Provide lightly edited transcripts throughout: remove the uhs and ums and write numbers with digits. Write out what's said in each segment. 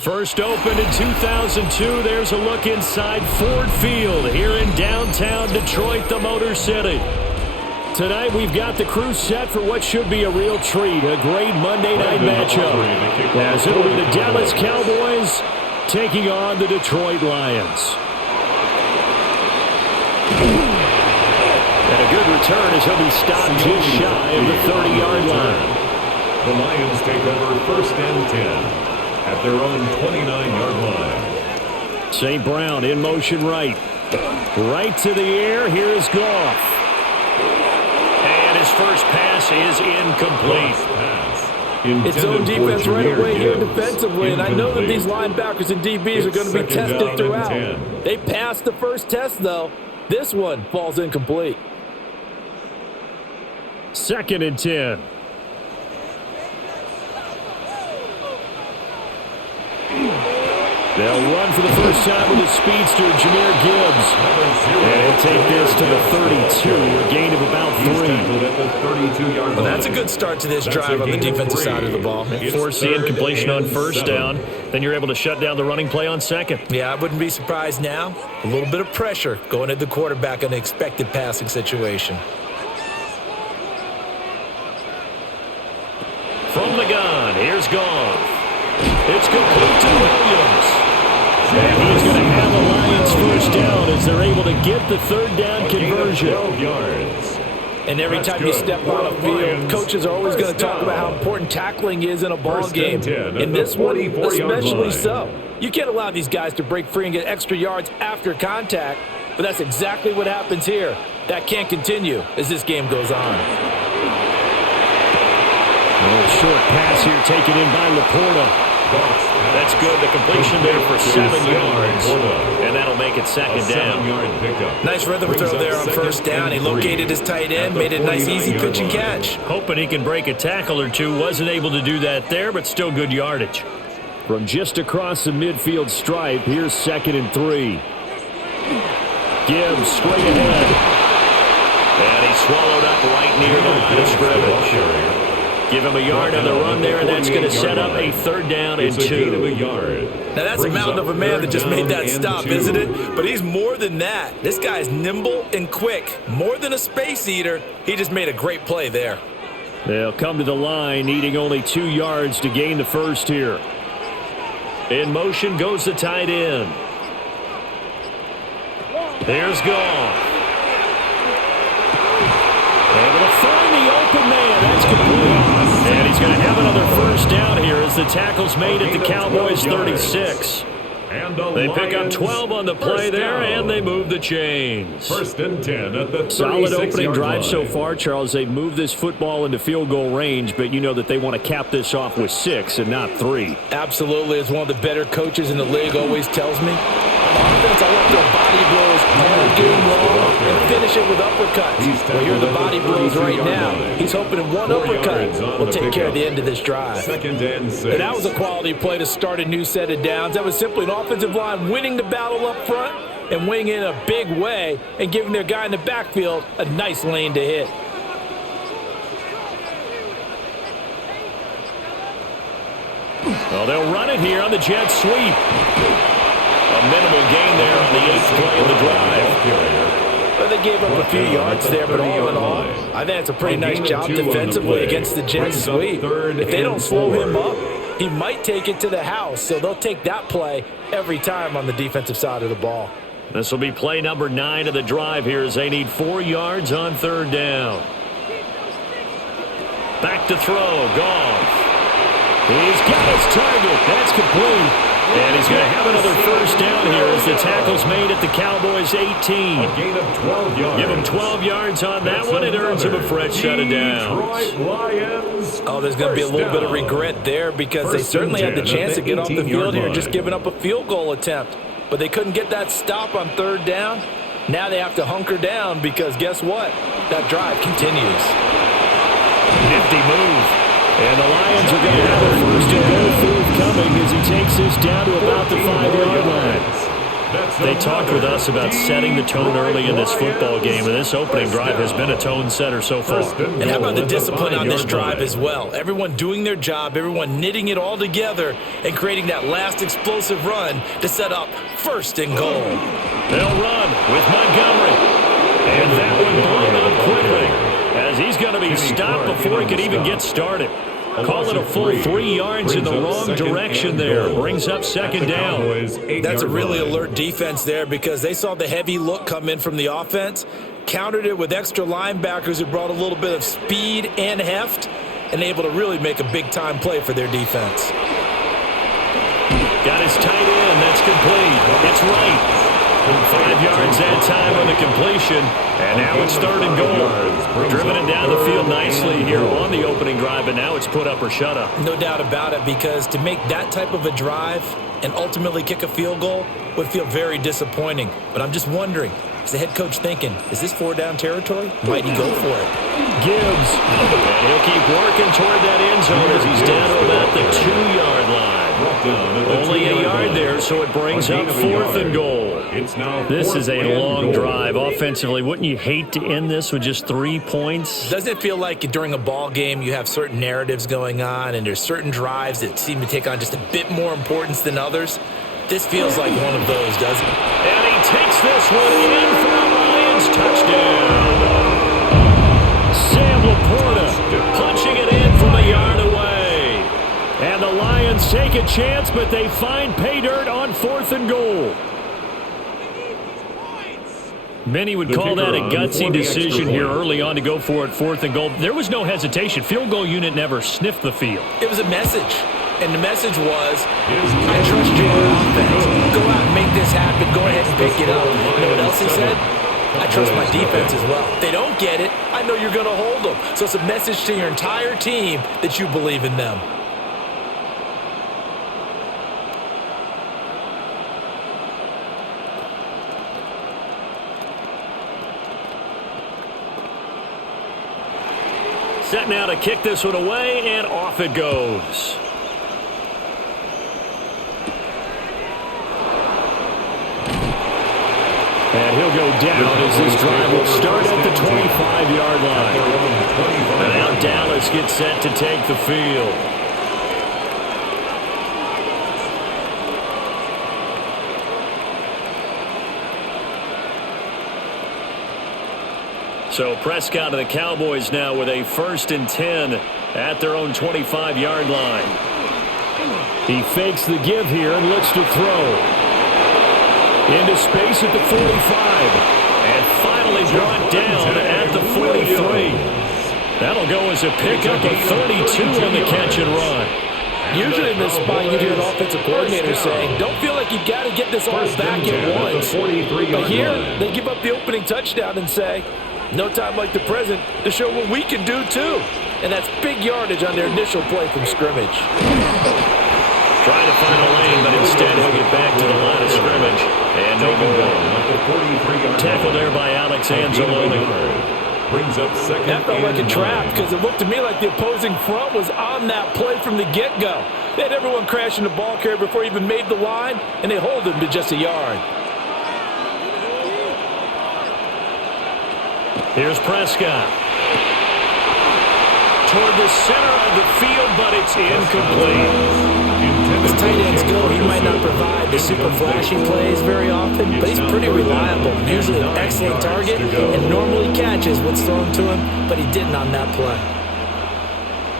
First opened in 2002, there's a look inside Ford Field here in downtown Detroit, the Motor City. Tonight we've got the crew set for what should be a real treat, a great Monday night matchup, as it'll be the Dallas Cowboys taking on the Detroit Lions. And a good return as he'll be stopped just shy of the 30-yard line. The Lions take over 1st and 10. At their own 29-yard line. St. Brown in motion right. Right to the air. Here is Goff. And his first pass is incomplete. It's zone defense right away here defensively, and I know that these linebackers and DBs are going to be tested throughout. They passed the first test, though. This one falls incomplete. 2nd and 10. They'll run for the first time with his speedster, Jahmyr Gibbs. And he'll take this to the 32, a gain of about 3. Well, that's a good start to this drive on the defensive side of the ball. Force the incompletion on 1st down. Then you're able to shut down the running play on 2nd. Yeah, I wouldn't be surprised now. A little bit of pressure going at the quarterback in an expected passing situation. From the gun, here's Goff. It's complete to Williams. And he's going to have the Lions first down as they're able to get the 3rd down conversion. And every time you step on a field, coaches are always going to talk about how important tackling is in a ball game. In this one, especially so. You can't allow these guys to break free and get extra yards after contact, but that's exactly what happens here. That can't continue as this game goes on. A little short pass here taken in by Laporta. That's good. The completion there for 7 yards. And that'll make it 2nd down. Nice rhythm throw there on 1st down. He located his tight end, made it a nice, easy pitch and catch. Hoping he can break a tackle or two. Wasn't able to do that there, but still good yardage. From just across the midfield stripe, here's 2nd and 3. Gibbs straight ahead. And he's swallowed up right near the line of scrimmage. Give him a yard on the run there, and that's going to set up a 3rd down and 2. Now, that's a mountain of a man that just made that stop, isn't it? But he's more than that. This guy's nimble and quick. More than a space eater, he just made a great play there. They'll come to the line, needing only 2 yards to gain the first here. In motion goes the tight end. There's Goff. Able to find the open man. That's complete. And he's going to have another first down here as the tackle's made at the Cowboys 36. They pick up 12 on the play there, and they move the chains. 1st and 10 at the 36-yard line. Solid opening drive so far, Charles. They've moved this football into field goal range, but you know that they want to cap this off with 6 and not 3. Absolutely. As one of the better coaches in the league always tells me, on offense, I want their body blows all game long and finish it with uppercuts. Well, here are the body blows right now. He's hoping in one uppercut will take care of the end of this drive. 2nd and 6. And that was a quality play to start a new set of downs. That was simply an offensive line winning the battle up front and winning in a big way and giving their guy in the backfield a nice lane to hit. Well, they'll run it here on the jet sweep. A minimal gain there on the 8th play of the drive. Well, they gave up a few yards there, but all in all, I think it's a pretty nice job defensively against the jet sweep. If they don't slow him up, he might take it to the house, so they'll take that play every time on the defensive side of the ball. This will be play number 9 of the drive here as they need 4 yards on 3rd down. Back to throw, Goff. He's got his target. That's complete. And he's going to have another first down here as the tackle's made at the Cowboys 18. A gain of 12 yards. Give him 12 yards on that one. It earns him a fresh set of downs. Oh, there's going to be a little bit of regret there because they certainly had the chance to get off the field here just giving up a field goal attempt. But they couldn't get that stop on 3rd down. Now they have to hunker down because guess what? That drive continues. Nifty move. And the Lions are going to have a first and goal move coming as he takes this down to about the 5-yard line. They talked with us about setting the tone early in this football game, and this opening drive has been a tone setter so far. And how about the discipline on this drive as well? Everyone doing their job, everyone knitting it all together and creating that last explosive run to set up 1st and goal. They'll run with Montgomery. And that one blown up quickly as he's going to be stopped before he can even get started. Call it a full 3 yards in the wrong direction there. Brings up 2nd down. That's a really alert defense there because they saw the heavy look come in from the offense, countered it with extra linebackers who brought a little bit of speed and heft, and able to really make a big-time play for their defense. Got his tight end. That's complete. It's right. 5 yards that time on the completion, and now it's 3rd and goal. Driven it down the field nicely here on the opening drive, and now it's put up or shut up. No doubt about it, because to make that type of a drive and ultimately kick a field goal would feel very disappointing. But I'm just wondering, is the head coach thinking, is this 4-down territory? Might he go for it? Gibbs, and he'll keep working toward that end zone as he's down to about the 2-yard line. Only a yard there, so it brings up 4th and goal. This is a long drive. Offensively, wouldn't you hate to end this with just 3 points? Doesn't it feel like during a ball game you have certain narratives going on and there's certain drives that seem to take on just a bit more importance than others? This feels like one of those, doesn't it? And he takes this one in for a Lions touchdown. Sam Laporta punching it in from a yard away. And the Lions take a chance, but they find pay dirt on 4th and goal. Many would call that a gutsy decision here early on to go for it 4th and goal. There was no hesitation. Field goal unit never sniffed the field. It was a message. And the message was, I trust you on offense. Go out and make this happen. Go ahead and pick it up. You know what else he said? I trust my defense as well. If they don't get it, I know you're going to hold them. So it's a message to your entire team that you believe in them. Set now to kick this one away, and off it goes. And he'll go down as this drive will start at the 25-yard line. And now Dallas gets set to take the field. So Prescott and the Cowboys now with a 1st and 10 at their own 25-yard line. He fakes the give here and looks to throw. Into space at the 45. And finally brought down at the 43. That'll go as a pickup of 32 on the catch and run. Usually in this spot, you hear an offensive coordinator saying, don't feel like you've got to get this all back at once. But here, they give up the opening touchdown and say, no time like the present to show what we can do too. And that's big yardage on their initial play from scrimmage. Trying to find a lane, but instead he'll get back to the line of scrimmage. And no goal. Tackled there by Alex Anzalone. Brings up 2nd. That felt like a trap because it looked to me like the opposing front was on that play from the get-go. They had everyone crashing the ball carrier before he even made the line, and they hold him to just a yard. Here's Prescott. Toward the center of the field, but it's incomplete. As tight ends go, he might not provide the super flashy plays very often, but he's pretty reliable. Usually an excellent target and normally catches what's thrown to him, but he didn't on that play.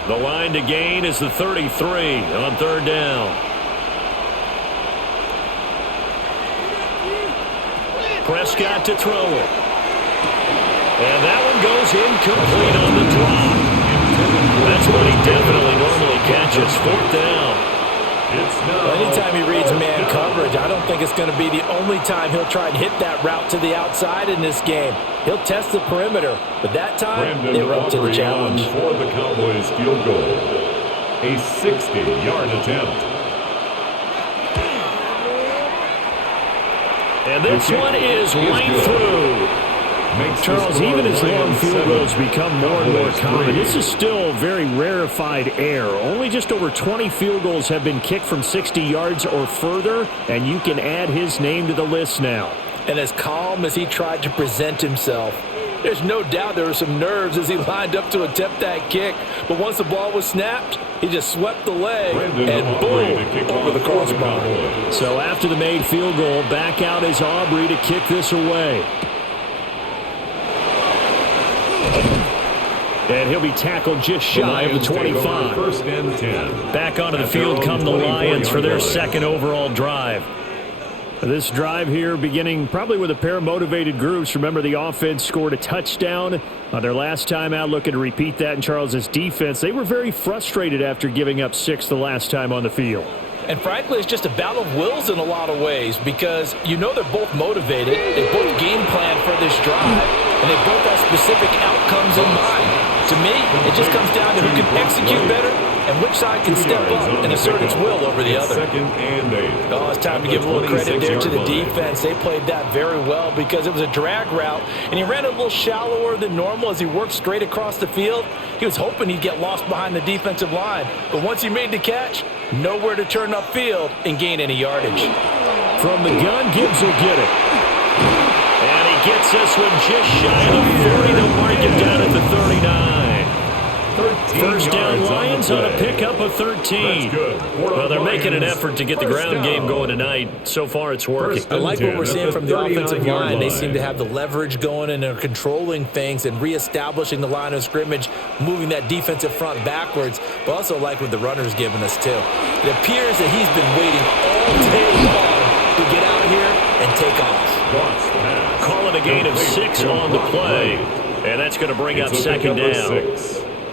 The line to gain is the 33 on 3rd down. Prescott to throw it. And that one goes incomplete on the drop. That's what he definitely normally catches. 4th down. Anytime he reads man coverage, I don't think it's going to be the only time he'll try and hit that route to the outside in this game. He'll test the perimeter, but that time, they were up to the challenge. For the Cowboys field goal, a 60-yard attempt. And this one is right through. Charles, even as long field goals become more and more common, this is still very rarefied air. Only just over 20 field goals have been kicked from 60 yards or further, and you can add his name to the list now. And as calm as he tried to present himself, there's no doubt there were some nerves as he lined up to attempt that kick. But once the ball was snapped, he just swept the leg and boom, over the crossbar. So after the made field goal, back out is Aubrey to kick this away. And he'll be tackled just shy of the 25. First and 10. Back onto the field come the Lions for their second overall drive. This drive here beginning probably with a pair of motivated groups. Remember, the offense scored a touchdown on their last time out, looking to repeat that in Charles's defense. They were very frustrated after giving up 6 the last time on the field. And frankly, it's just a battle of wills in a lot of ways because you know they're both motivated. They both game plan for this drive, and they both have specific outcomes in mind. To me, it just comes down to who can execute better and which side can step up and assert its will over the other. Second and 8. Oh, it's time to give a little credit there to the defense. They played that very well because it was a drag route, and he ran a little shallower than normal as he worked straight across the field. He was hoping he'd get lost behind the defensive line, but once he made the catch, nowhere to turn upfield and gain any yardage. From the gun, Gibbs will get it. And he gets this one just shy of the 40. They'll mark it down at the 39. First down Lions on a pickup of 13. Well, they're making an effort to get the ground game going tonight. So far, it's working. I like what we're seeing from the offensive line. They seem to have the leverage going, and they're controlling things and reestablishing the line of scrimmage, moving that defensive front backwards, but also like what the runner's giving us, too. It appears that he's been waiting all day long to get out here and take off. Call it a gain of 6 on the play, and that's going to bring up second down.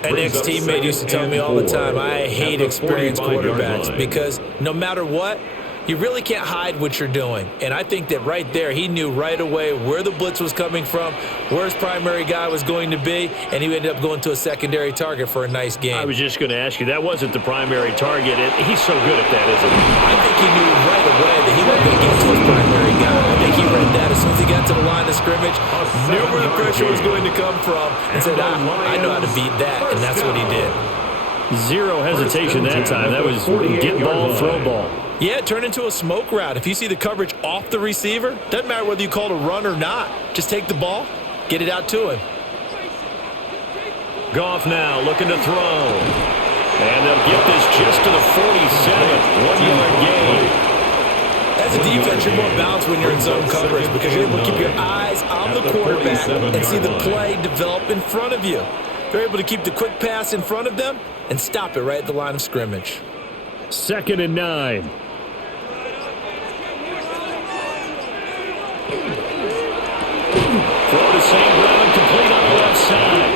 An ex-teammate used to tell me all the time, I hate experienced quarterbacks because no matter what, you really can't hide what you're doing. And I think that right there, he knew right away where the blitz was coming from, where his primary guy was going to be, and he ended up going to a secondary target for a nice game. I was just going to ask you, that wasn't the primary target. He's so good at that, isn't he? I think he knew right away that he wasn't going to get to his primary guy. I think he read that as soon as he got to the line of scrimmage, knew where the pressure was going to come from, and said, I know how to beat that, and that's what he did. Zero hesitation that time. That was get ball, throw ball. Yeah, turn into a smoke route. If you see the coverage off the receiver, doesn't matter whether you call it a run or not. Just take the ball, get it out to him. Goff now looking to throw. And they'll get this just to the 47. 1-yard gain. As a defense, you're more balanced when you're in zone coverage because you're able to keep your eyes on the quarterback and see the play develop in front of you. They're able to keep the quick pass in front of them and stop it right at the line of scrimmage. 2nd and 9. Throw to St. Brown, complete on the left side.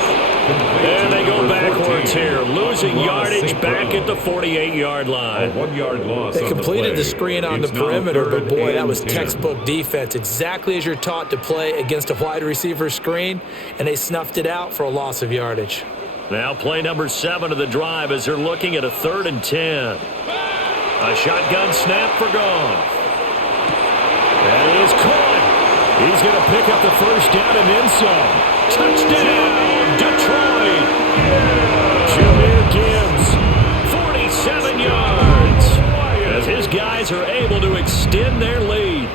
And they go backwards here, losing yardage back at the 48-yard line. 1-yard loss. They completed the screen on the perimeter, but boy, that was textbook defense. Exactly as you're taught to play against a wide receiver screen, and they snuffed it out for a loss of yardage. Now play number 7 of the drive as they're looking at a 3rd and 10. A shotgun snap for Goff. And he is caught. He's going to pick up the first down and then some. Touchdown, Detroit. Jahmyr Gibbs, 47 yards. As his guys are able to extend their lead.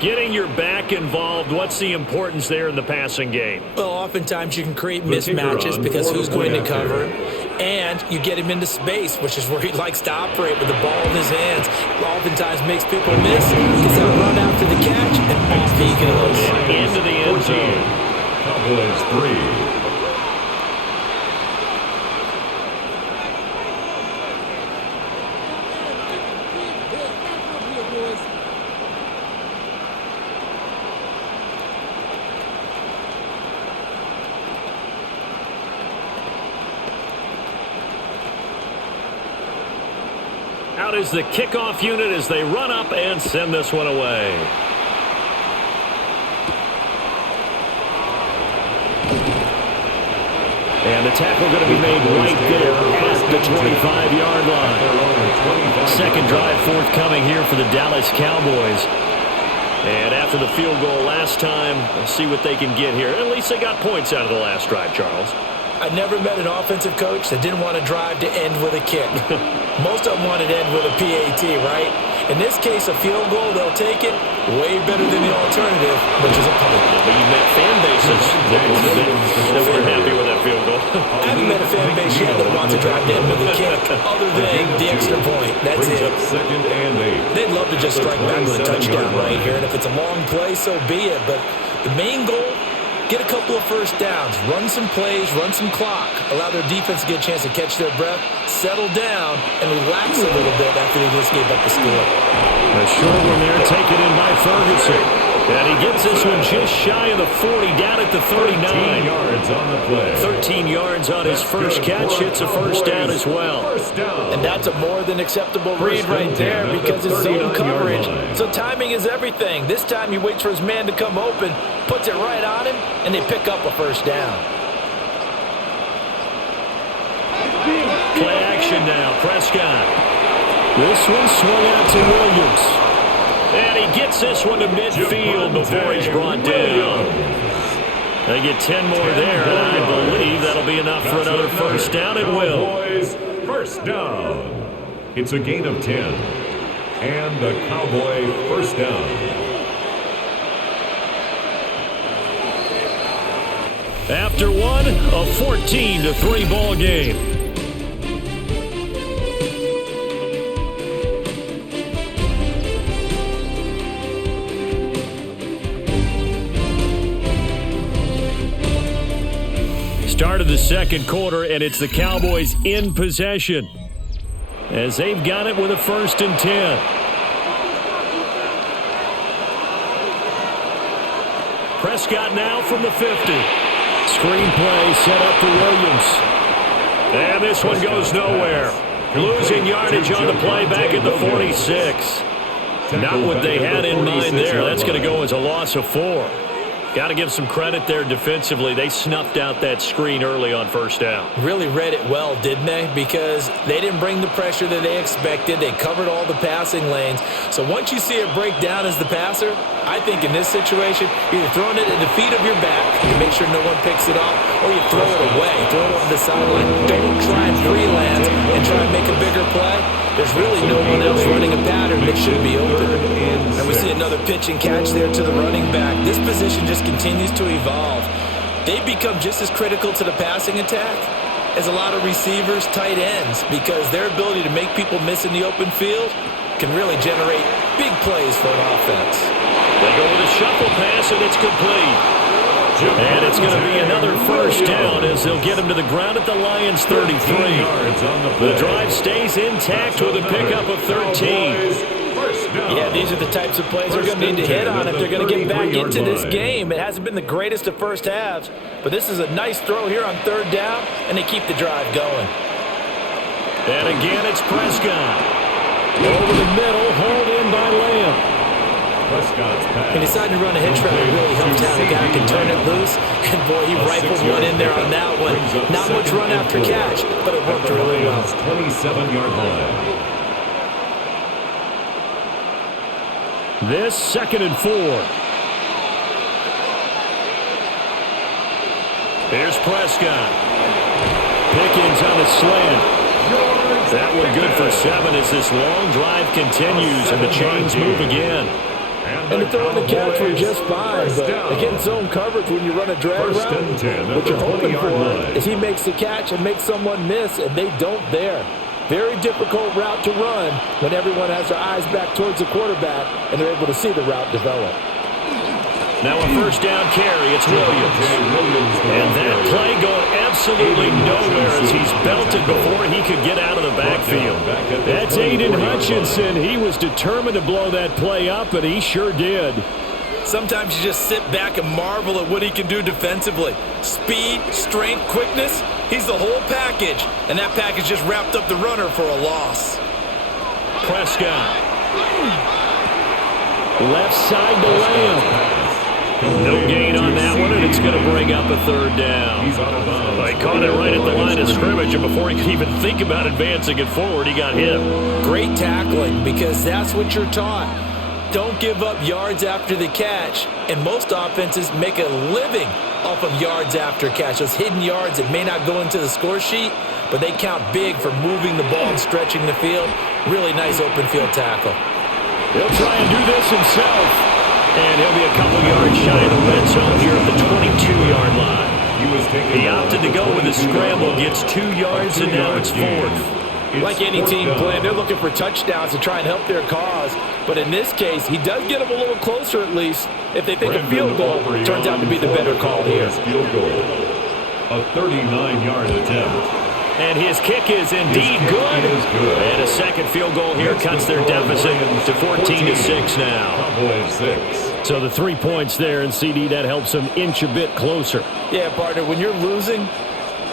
Getting your back involved, what's the importance there in the passing game? Well, oftentimes you can create mismatches because who's going to cover him, and you get him into space, which is where he likes to operate with the ball in his hands. Oftentimes makes people miss, gets that run after the catch, and off he goes. Into the end zone. Cowboys 3. Out is the kickoff unit as they run up and send this one away. And the tackle going to be made right there at the 25-yard line. Second drive forthcoming here for the Dallas Cowboys. And after the field goal last time, we'll see what they can get here. At least they got points out of the last drive, Charles. I never met an offensive coach that didn't want to drive to end with a kick. Most of them wanted to end with a PAT, right? In this case, a field goal, they'll take it way better than the alternative, which is a punt. But you met fan bases that were happy with that field goal. I haven't met a fan base yet that wants to drive to end with a kick, other than the extra point. That's it. They'd love to just strike back with a touchdown right here, and if it's a long play, so be it. But the main goal, get a couple of first downs, run some plays, run some clock, allow their defense to get a chance to catch their breath, settle down, and relax a little bit after they just gave up the score. A short one there, taken in by Ferguson. And he gets this one just shy of the 40, down at the 39. 13 yards on the play. 13 yards on his first catch. Hits a first down as well. And that's a more than acceptable read right there because it's zone coverage. So timing is everything. This time he waits for his man to come open, puts it right on him, and they pick up a first down. Play action now, Prescott. This one swung out to Williams. And he gets this one to midfield before he's brought down. They get 10 more there, and I believe that'll be enough for another first down. It will. Cowboys first down. It's a gain of 10. And a Cowboy first down. After one, a 14-3 ball game. Start of the second quarter, and it's the Cowboys in possession as they've got it with a 1st and 10. Prescott now from the 50. Screen play set up for Williams. And this one goes nowhere. Losing yardage on the play back at the 46. Not what they had in mind there. That's going to go as a loss of 4. Got to give some credit there defensively. They snuffed out that screen early on first down. Really read it well, didn't they? Because they didn't bring the pressure that they expected. They covered all the passing lanes. So once you see it break down as the passer, I think in this situation, you're either throwing it at the feet of your back to make sure no one picks it off, or you throw it away, throw it over the sideline. Don't try and freelance and try and make a bigger play. There's really no one else running a pattern that should be open. And we see another pitch and catch there to the running back. This position just continues to evolve. They become just as critical to the passing attack as a lot of receivers, tight ends, because their ability to make people miss in the open field can really generate big plays for an offense. They go with a shuffle pass, and it's complete. And it's going to be another first down as they'll get him to the ground at the Lions' 33. The drive stays intact with a pickup of 13. Yeah, these are the types of plays they're going to need to hit on if they're going to get back into this game. It hasn't been the greatest of first halves, but this is a nice throw here on 3rd down, and they keep the drive going. And again, it's Prescott. Over the middle, hauled in by Lamb. He decided to run a hitch route. It really helps out. The guy can turn it loose, and boy, he rifled one in there on that one. Not much run after catch, but it worked really well. 27-yard line. This 2nd and 4. Here's Prescott. Pickens on the slant. That one good for 7 as this long drive continues and the chains move again. And the throw and the catch were just fine, but against zone coverage when you run a drag route, what you're hoping for is he makes the catch and makes someone miss, and they don't there. Very difficult route to run when everyone has their eyes back towards the quarterback and they're able to see the route develop. Now a first down carry, it's Williams. And that play going absolutely nowhere as he's belted before he could get out of the backfield. That's Aiden Hutchinson. He was determined to blow that play up, and he sure did. Sometimes you just sit back and marvel at what he can do defensively. Speed, strength, quickness, he's the whole package. And that package just wrapped up the runner for a loss. Prescott. Left side to Lamb. No gain on that one, and it's going to bring up a 3rd down. They caught it right at the line of scrimmage, and before he could even think about advancing it forward, he got hit. Great tackling, because that's what you're taught. don't give up yards after the catch, and most offenses make a living off of yards after catch. Those hidden yards that may not go into the score sheet, but they count big for moving the ball and stretching the field. Really nice open field tackle. He'll try and do this himself, and he'll be a couple yards shy of the red zone here at the 22-yard line. He opted to go with a scramble, gets 2 yards, and now it's 4th. Like any team playing, they're looking for touchdowns to try and help their cause. But in this case, he does get them a little closer at least. If they think a field goal turns out to be the better call here. Field goal, a 39-yard attempt. And his kick is indeed good. And a second field goal here cuts their deficit to 14-6 now. Cowboys 6. So the 3 points there, and CD, that helps them inch a bit closer. Yeah, partner, when you're losing,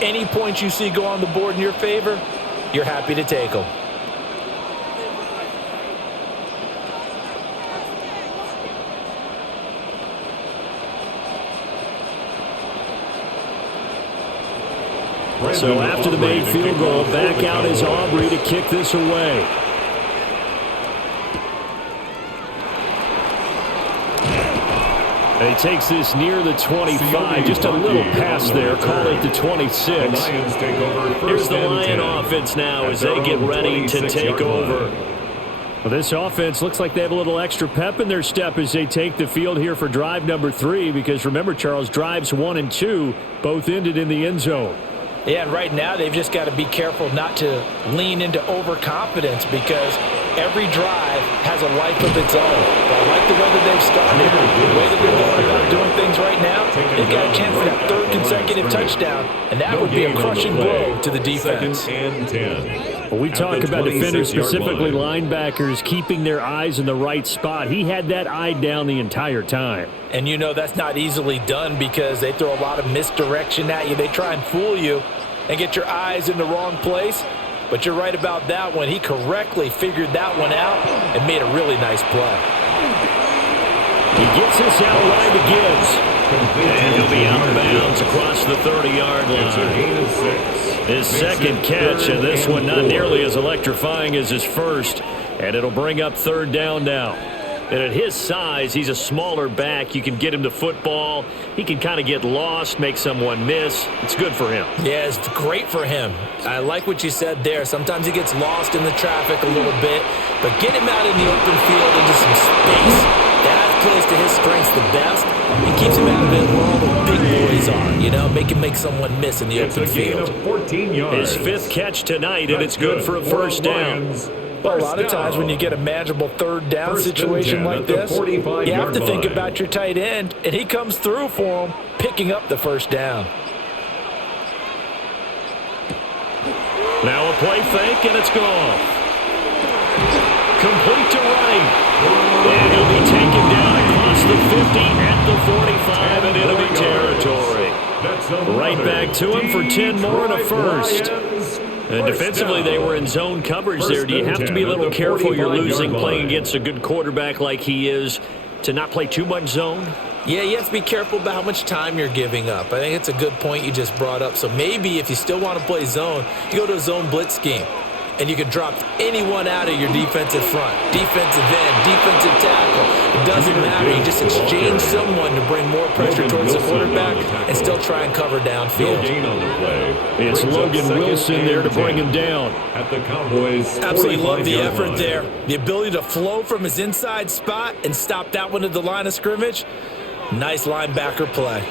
any points you see go on the board in your favor, you're happy to take them. So after the made field goal, back out is Aubrey to kick this away. And he takes this near the 25, just a little pass there, call it the 26. Here's the Lion offense now as they get ready to take over. Well, this offense looks like they have a little extra pep in their step as they take the field here for drive number 3, because remember, Charles, drives 1 and 2 both ended in the end zone. Yeah, and right now they've just got to be careful not to lean into overconfidence, because every drive has a life of its own. But I like the way that they've started, the way that they're going about doing things right now. They've got a chance for that 3rd consecutive touchdown, and that would be a crushing blow to the defense. 2nd and 10. Well, we talk about defenders, specifically linebackers, keeping their eyes in the right spot. He had that eye down the entire time. And you know that's not easily done, because they throw a lot of misdirection at you. They try and fool you and get your eyes in the wrong place. But you're right about that one. He correctly figured that one out and made a really nice play. He gets this out wide to Gibbs. And he'll be out of bounds across the 30-yard line. His second catch, and this one not nearly as electrifying as his first. And it'll bring up 3rd down now. And at his size, he's a smaller back. You can get him to football. He can kind of get lost, make someone miss. It's good for him. Yeah, it's great for him. I like what you said there. Sometimes he gets lost in the traffic a little bit, but get him out in the open field into some space. That plays to his strengths the best. It keeps him out of it where all the big boys are, you know, make someone miss in the open field. 14 yards. His 5th catch tonight, and it's good for a 1st down. Well, a lot of times when you get a manageable 3rd down situation like this, you have to think about your tight end, and he comes through for him, picking up the 1st down. Now a play fake, and it's gone. Complete to Wright. And he'll be taken down across the 50 at the 45 and enemy territory. Right back to him for 10 more and a 1st. And defensively, they were in zone coverage there. Do you have to be a little careful? You're losing playing against a good quarterback like he is to not play too much zone? Yeah, you have to be careful about how much time you're giving up. I think it's a good point you just brought up. So maybe if you still want to play zone, you go to a zone blitz scheme. And you can drop anyone out of your defensive front, defensive end, defensive tackle. It doesn't matter. You just exchange someone to bring more pressure towards the quarterback and still try and cover downfield. It's Logan Wilson there to bring him down. At the Cowboys, absolutely love the effort there. The ability to flow from his inside spot and stop that one at the line of scrimmage. Nice linebacker play.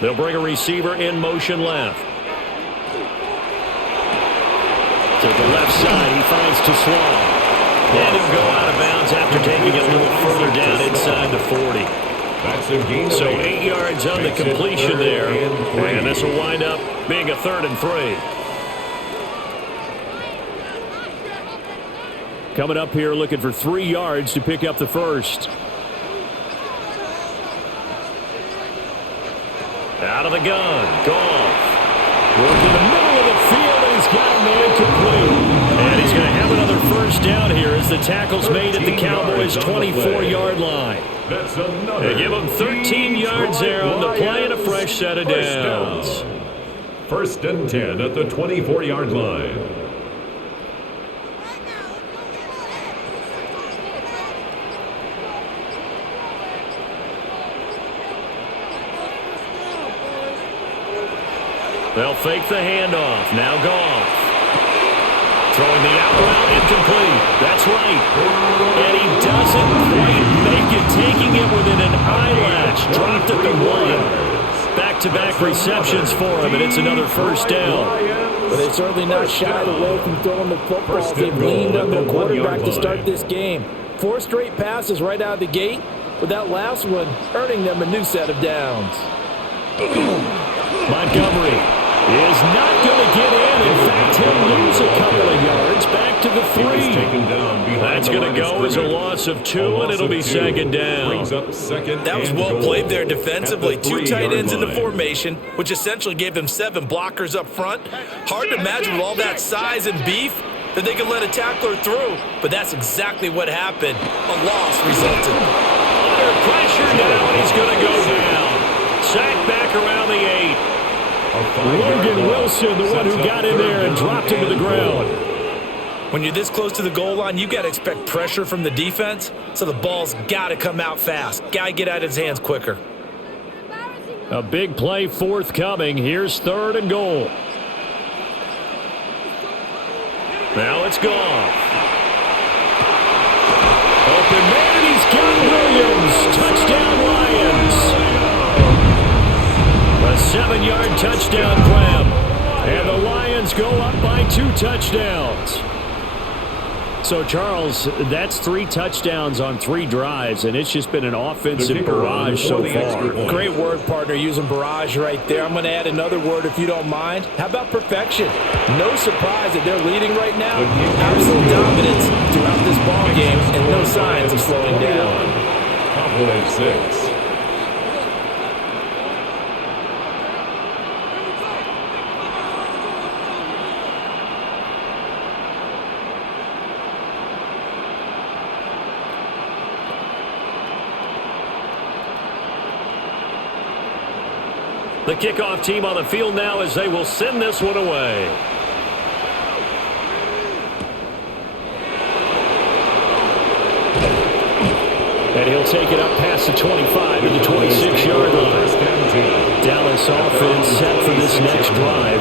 They'll bring a receiver in motion left. To the left side, he finds Tesla. And he'll go out of bounds after taking it a little further down inside the 40. So 8 yards on the completion there. And this will wind up being a 3rd and 3. Coming up here looking for 3 yards to pick up the 1st. Out of the gun. Goff. Working in the middle of the field, and he's got a man complete. And he's going to have another 1st down here as the tackle's made at the Cowboys' 24-yard line. They give him 13 yards there on the play and a fresh set of downs. 1st and 10 at the 24-yard line. They'll fake the handoff. Now Goff. Throwing the out route incomplete. That's right. And he doesn't quite make it, taking it within an eyelash. Dropped at the 1. Back-to-back receptions for him, and it's another first down. But they certainly not shied away from throwing the football. They've leaned on their quarterback to start this game. 4 straight passes right out of the gate, with that last one earning them a new set of downs. Montgomery is not going to get in. In fact, he'll lose a couple of yards back to the 3. That's going to go as a loss of 2, and it'll be second down. That was well played there defensively. 2 tight ends in the formation, which essentially gave them 7 blockers up front. Hard to imagine with all that size and beef that they could let a tackler through, but that's exactly what happened. A loss resulted. Under pressure now, and he's going to go down. Sacked back around the 8. Logan Wilson, the one who got in there and dropped him to the ground. When you're this close to the goal line, you got to expect pressure from the defense, so the ball's got to come out fast. Got to get out of his hands quicker. A big play forthcoming. Here's 3rd and goal. Now it's Goff. Open man, and he's got Williams. Touchdown, Lions. A 7-yard touchdown grab. And the Lions go up by 2 touchdowns. So, Charles, that's 3 touchdowns on 3 drives, and it's just been an offensive barrage so far. Great word, partner, using barrage right there. I'm going to add another word if you don't mind. How about perfection? No surprise that they're leading right now. Absolute dominance throughout this ball game, and no signs of slowing down. Cowboys 6. The kickoff team on the field now as they will send this one away. And he'll take it up past the 25 to the 26-yard line. Dallas offense set for this next drive.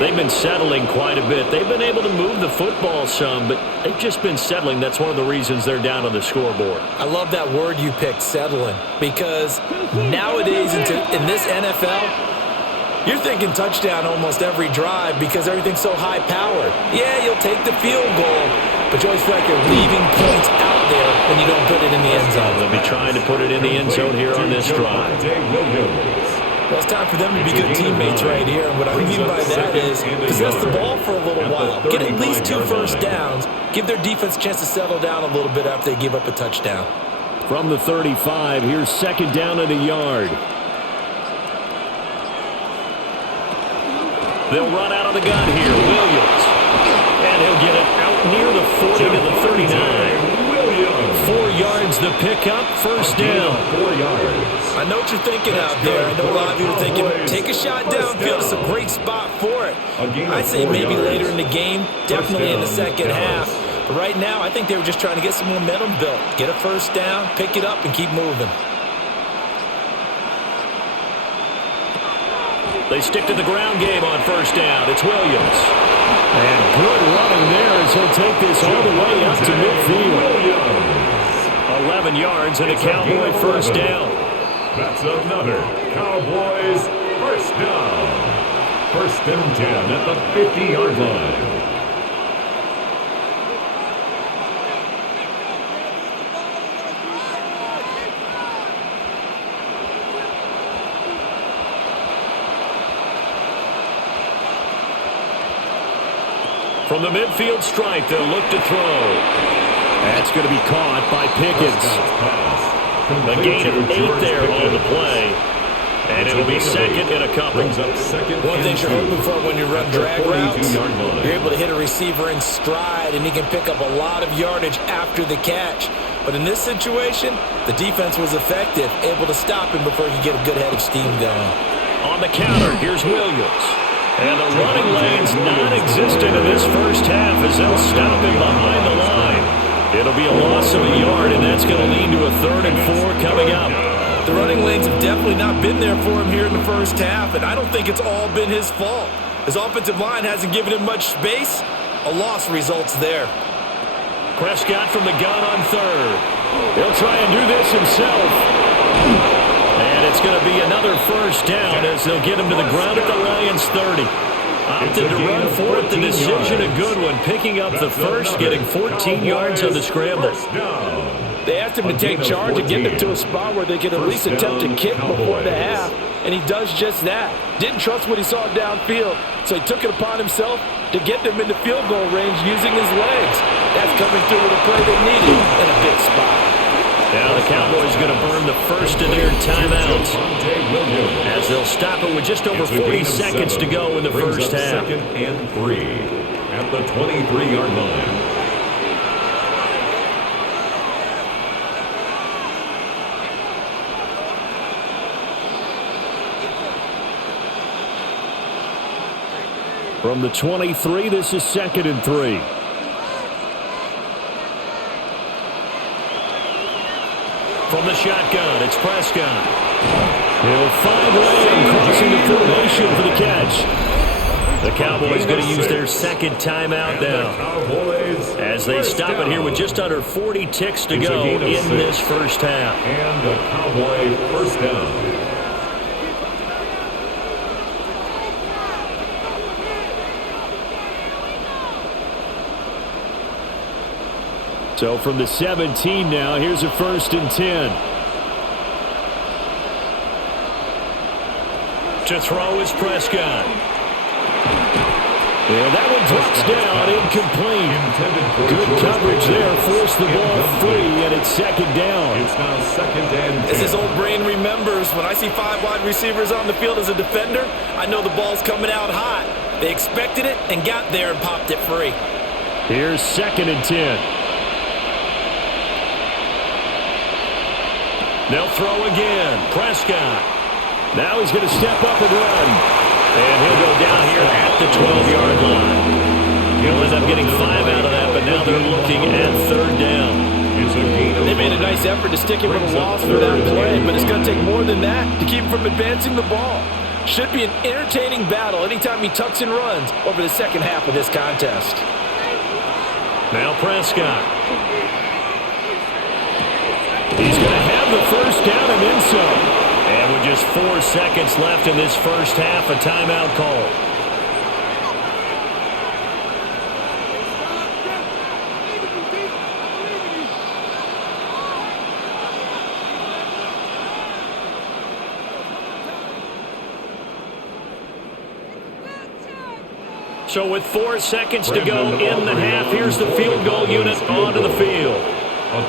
They've been settling quite a bit. They've been able to move the football some, but they've just been settling. That's one of the reasons they're down on the scoreboard. I love that word you picked, settling, because nowadays in this NFL, you're thinking touchdown almost every drive because everything's so high-powered. Yeah, you'll take the field goal, but you always feel like you're leaving points out there when you don't put it in the end zone. They'll be trying to put it in the end zone here on this drive. Well, it's time for them to be good teammates right here. And what I mean by that is possess the ball for a little while. Get at least 2 first downs. Give their defense a chance to settle down a little bit after they give up a touchdown. From the 35, here's 2nd down and a yard. They'll run out of the gun here. Williams. And he'll get it out near the 40 to the 39. 4 yards the pickup, first down. 4 yards. I know what you're thinking out there. I know a lot of you are thinking, take a shot downfield. It's a great spot for it. I'd say maybe later in the game, definitely in the second half. But right now, I think they were just trying to get some momentum built. Get a first down, pick it up, and keep moving. They stick to the ground game on first down. It's Williams. And good running there as he'll take this all the way up to midfield. 11 yards and a Cowboy first down. That's another Cowboys first down. 1st and 10 at the 50-yard line. From the midfield stripe, they'll look to throw. That's going to be caught by Pickens. A gain of 8 there on the play. And it'll be 2nd and a couple. One thing you're hoping for when you run drag routes, you're able to hit a receiver in stride, and he can pick up a lot of yardage after the catch. But in this situation, the defense was effective, able to stop him before he could get a good head of steam going. On the counter, here's Williams. And the running lane's non-existent in this first half as they'll stop him behind the line. It'll be a loss of a yard, and that's going to lead to a 3rd and 4 coming up. The running lanes have definitely not been there for him here in the first half, and I don't think it's all been his fault. His offensive line hasn't given him much space. A loss results there. Prescott from the gun on third. He'll try and do this himself. And it's going to be another first down as they'll get him to the ground at the Lions' 30. Opted to run for it. The decision a good one. Picking up the first, getting 14 yards on the scramble. They asked him to take charge and get them to a spot where they could at least attempt a kick before the half, and he does just that. Didn't trust what he saw downfield, so he took it upon himself to get them into field goal range using his legs. That's coming through with a play they needed in a big spot. Now the Cowboys going to burn the first of their timeouts as they'll stop it with just over 40 seconds to go in the first half. 2nd and 3 at the 23-yard line. From the 23, this is 2nd and 3. From the shotgun, it's Prescott. He'll find Lamb crossing the formation for the catch. The Cowboys going to use their second timeout now as they stop it here with just under 40 ticks to go in this first half. And the Cowboy first down. So from the 17 now, here's a 1st and 10. To throw is Prescott. And that one drops down, incomplete. Good coverage there, forced the ball free, and it's 2nd down. It's now 2nd and 10. As his old brain remembers, when I see 5 wide receivers on the field as a defender, I know the ball's coming out hot. They expected it and got there and popped it free. Here's 2nd and 10. They'll throw again. Prescott. Now he's going to step up and run. And he'll go down here at the 12-yard line. He'll end up getting 5 out of that, but now they're looking at 3rd down. They made a nice effort to stick him with a loss for that play, but it's going to take more than that to keep him from advancing the ball. Should be an entertaining battle anytime he tucks and runs over the second half of this contest. Now Prescott. He's going to have the first down and then some. And with just 4 seconds left in this first half, a timeout call. So with 4 seconds to go in the half, here's the field goal unit onto the field.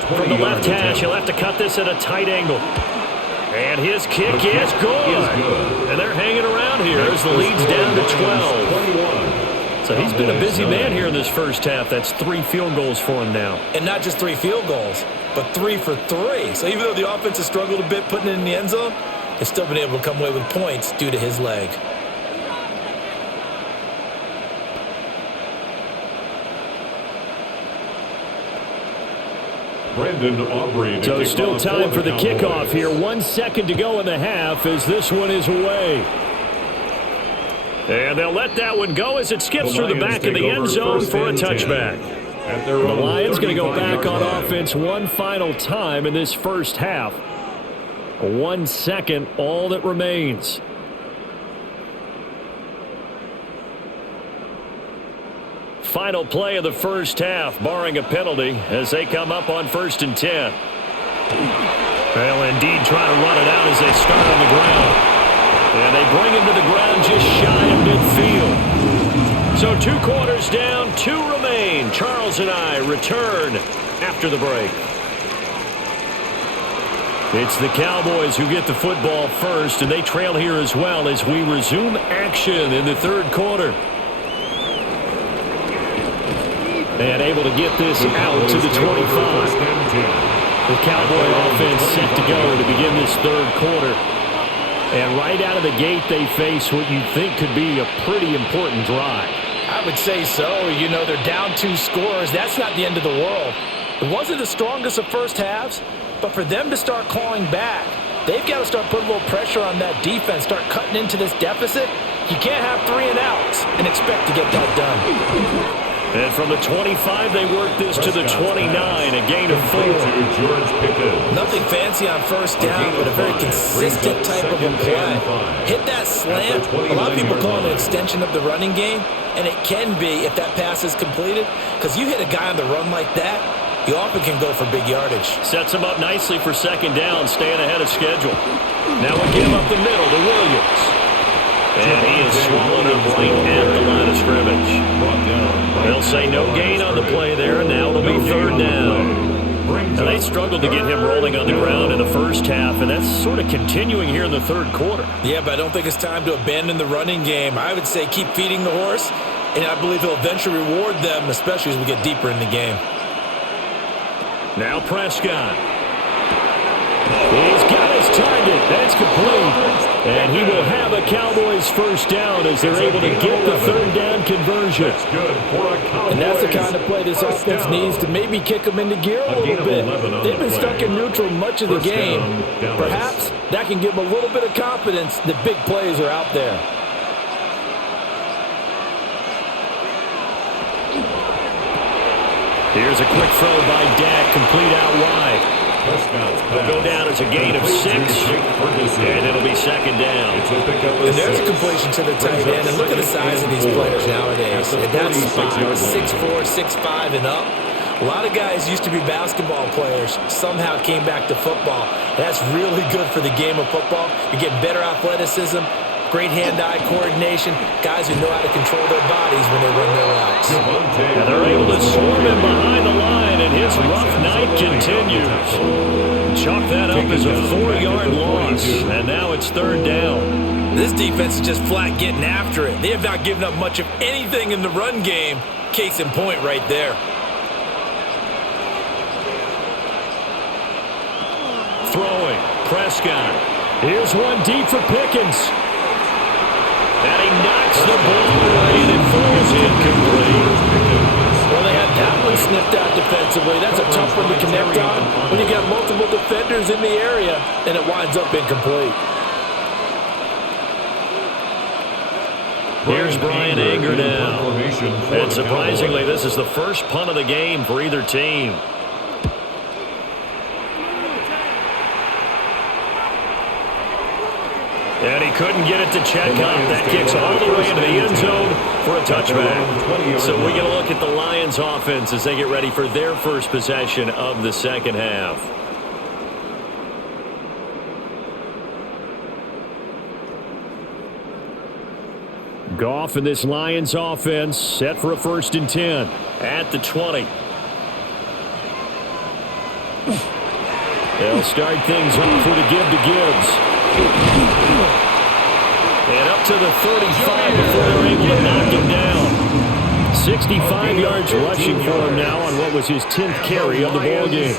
From the left hash, he'll have to cut this at a tight angle. And his kick is good. And they're hanging around here as the lead's down to 12. So he's been a busy man here in this first half. That's 3 field goals for him now. And not just 3 field goals, but 3 for 3. So even though the offense has struggled a bit putting it in the end zone, they've still been able to come away with points due to his leg. So still time for the kickoff here. 1 second to go in the half as this one is away. And they'll let that one go as it skips through the back of the end zone for a touchback. The Lions going to go back on offense one final time in this first half. 1 second, all that remains. Final play of the first half, barring a penalty, as they come up on 1st and 10. They'll indeed try to run it out as they start on the ground. And they bring him to the ground just shy of midfield. So 2 quarters down, 2 remain. Charles and I return after the break. It's the Cowboys who get the football first, and they trail here as well as we resume action in the 3rd quarter. And able to get this out to the 25. The Cowboy offense set to go to begin this 3rd quarter. And right out of the gate, they face what you think could be a pretty important drive. I would say so. You know, they're down 2 scores. That's not the end of the world. It wasn't the strongest of first halves, but for them to start clawing back, they've got to start putting a little pressure on that defense, start cutting into this deficit. You can't have 3 and outs and expect to get that done. And from the 25, they work this to the 29, a gain of 4. Nothing fancy on first down, but a very consistent type of a play. Hit that slant. A lot of people call it an extension of the running game, and it can be if that pass is completed, because you hit a guy on the run like that, you often can go for big yardage. Sets him up nicely for second down, staying ahead of schedule. Now we give up the middle to Williams. And he is swallowed up right at the line of scrimmage. They'll say no gain on the play there, and now it'll be third down. Now they struggled to get him rolling on the ground in the first half, and that's sort of continuing here in the third quarter. Yeah, but I don't think it's time to abandon the running game. I would say keep feeding the horse, and I believe he'll eventually reward them, especially as we get deeper in the game. Now Prescott. He's got his target. That's complete. And he will have a Cowboys first down as they're able to get the third down conversion. And that's the kind of play this offense needs to maybe kick them into gear a little bit. They've been stuck in neutral much of the game. Perhaps that can give them a little bit of confidence that big plays are out there. Here's a quick throw by Dak, complete out wide. Will go down as a gain of 6, and it'll be second down. And there's a completion to the tight end, and look at the size of these players nowadays. And that's 6'4", 6'5", and up. A lot of guys used to be basketball players, somehow came back to football. That's really good for the game of football. You get better athleticism, great hand-eye coordination, guys who know how to control their bodies when they run their routes. And they're able to swarm him behind the line, and his rough night continues. Chalk that up as a 4-yard loss, and now it's third down. This defense is just flat getting after it. They have not given up much of anything in the run game. Case in point right there. Throwing, Prescott. Here's one deep for Pickens. And he knocks the ball away, and it falls incomplete. Well, they had that one sniffed out defensively. That's a tough one to connect on when you got multiple defenders in the area, and it winds up incomplete. Here's Brian Anger now. And surprisingly, this is the first punt of the game for either team. And he couldn't get it to check up. That kicks all the way into the end zone for a touchback. So we get a look at the Lions offense as they get ready for their first possession of the second half. Goff and this Lions offense set for a 1st and 10 at the 20. They'll start things off with a give to Gibbs. And up to the 35 before they're able to knock him down. 65 yards rushing for him now on what was his 10th carry of the ball game.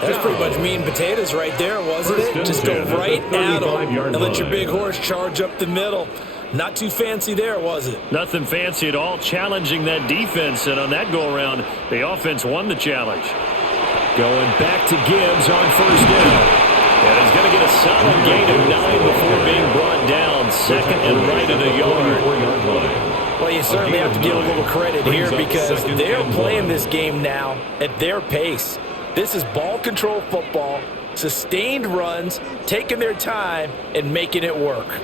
That's pretty much meat and potatoes right there, wasn't it? Just go right at him and let your big horse charge up the middle. Not too fancy there, was it? Nothing fancy at all, challenging that defense. And on that go-around, the offense won the challenge. Going back to Gibbs on first down. And he's going to get a solid gain of 9 before being brought down. Second and right at a yard. Well, you certainly have to give a little credit here because they're playing this game now at their pace. This is ball control football, sustained runs, taking their time, and making it work.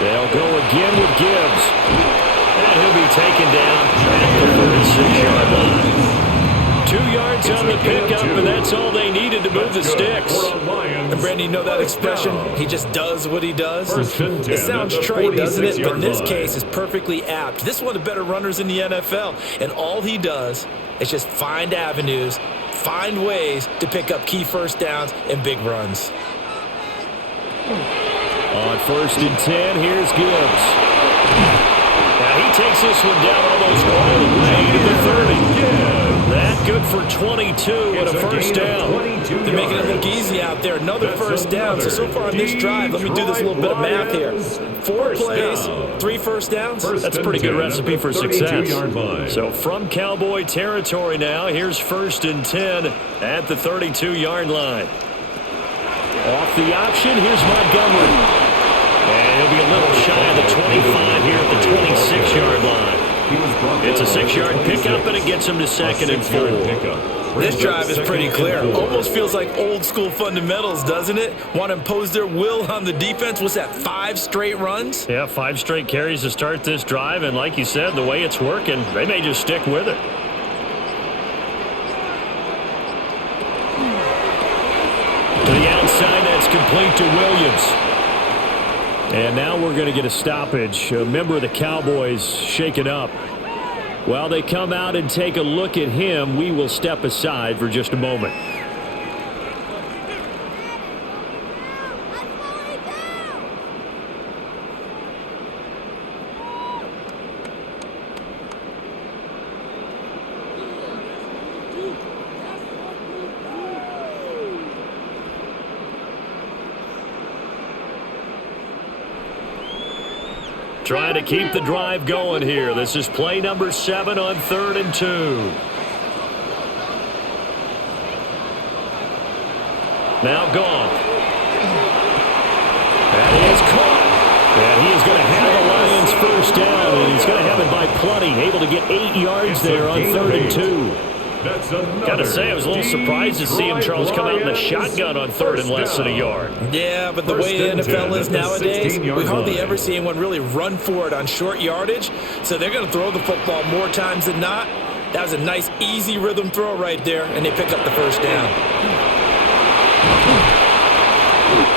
They'll go again with Gibbs. And he'll be taken down at the 36-yard line. 2 yards on the pickup, and that's all they needed to move the sticks. And Brandon, you know that expression? He just does what he does. It sounds trite, doesn't it? But in this case, it's perfectly apt. This is one of the better runners in the NFL, and all he does is just find avenues, find ways to pick up key first downs and big runs. On 1st and 10, here's Gibbs. Now he takes this one down almost all the way to the 30. That good for 22 and a first down. They're making it look easy out there. Another first down. So far on this drive, let me do this little bit of math here. 4 plays, 3 first downs. That's a pretty good recipe for success. So from Cowboy territory now, here's 1st and 10 at the 32-yard line. Off the option, here's Montgomery. And he'll be a little shy of the 25 here at the 26-yard line. It's a 6-yard pickup, and it gets him to 2nd and 4. This drive is pretty clear. Almost feels like old-school fundamentals, doesn't it? Want to impose their will on the defense. What's that, 5 straight runs? Yeah, 5 straight carries to start this drive, and like you said, the way it's working, they may just stick with it. To the outside, that's complete to Williams. And now we're going to get a stoppage. A member of the Cowboys shaken up. While they come out and take a look at him, we will step aside for just a moment. Trying to keep the drive going here. This is play number 7 on 3rd and 2. Now gone. That is caught. And he is going to have the Lions first down, and he's going to have it by plenty. Able to get 8 yards there on 3rd and 2. Got to say, I was a little surprised to see him, Charles, come out in the shotgun on 3rd and less than a yard. Yeah, but the way the NFL is nowadays, we hardly ever see anyone really run for it on short yardage. So they're going to throw the football more times than not. That was a nice, easy rhythm throw right there, and they pick up the first down.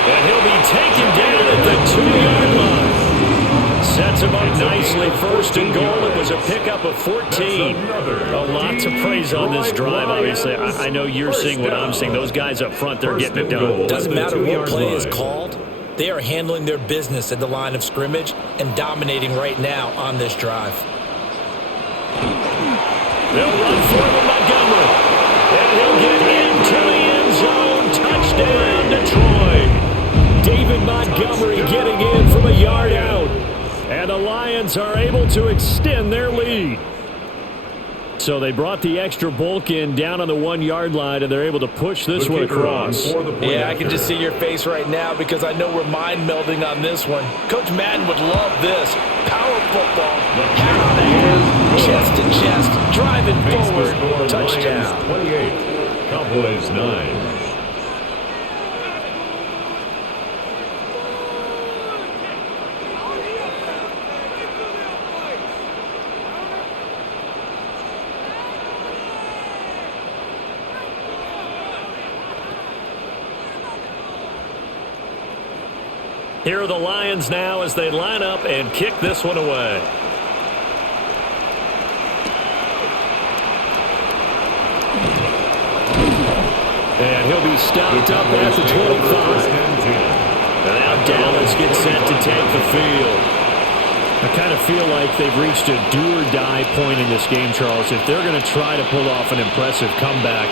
And he'll be taken down at the 2-yard line. Sets him up nicely. 1st and goal. It was a pickup of 14. A lot to praise on this drive, obviously. I know you're seeing what I'm seeing. Those guys up front, they're getting it done. Doesn't matter what play is called. They are handling their business at the line of scrimmage and dominating right now on this drive. They'll run for it with Montgomery. And he'll get into the end zone. Touchdown, Detroit. David Montgomery getting in from a yard out. And the Lions are able to extend their lead. So they brought the extra bulk in down on the 1-yard line, and they're able to push this one across. Yeah, I can just see your face right now because I know we're mind melding on this one. Coach Madden would love this. Power football, hat on the head, chest to chest, driving forward, touchdown. 28, Cowboys 9. Here are the Lions now as they line up and kick this one away. And he'll be stopped up at the 25. And now Dallas gets set to take the field. I kind of feel like they've reached a do-or-die point in this game, Charles. If they're going to try to pull off an impressive comeback,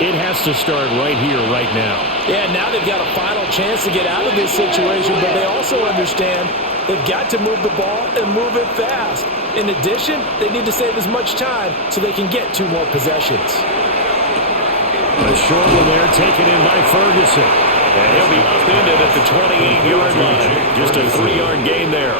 it has to start right here, right now. Yeah, now they've got a final chance to get out of this situation, but they also understand they've got to move the ball and move it fast. In addition, they need to save as much time so they can get 2 more possessions. A short one there taken in by Ferguson. And he'll be upended at the 28-yard line. Just a 3-yard gain there.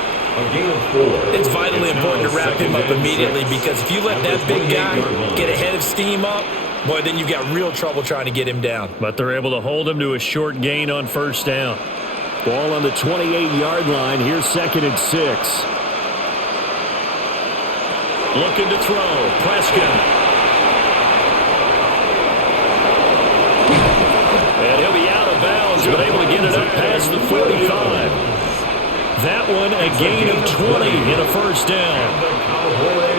It's vitally important to wrap him up immediately because if you let that big guy get ahead of steam up, boy, then you've got real trouble trying to get him down. But they're able to hold him to a short gain on 1st down. Ball on the 28-yard line. Here's 2nd and 6. Looking to throw. Prescott. And he'll be out of bounds, but able to get it up past the 45. That one a gain of 20 and a 1st down.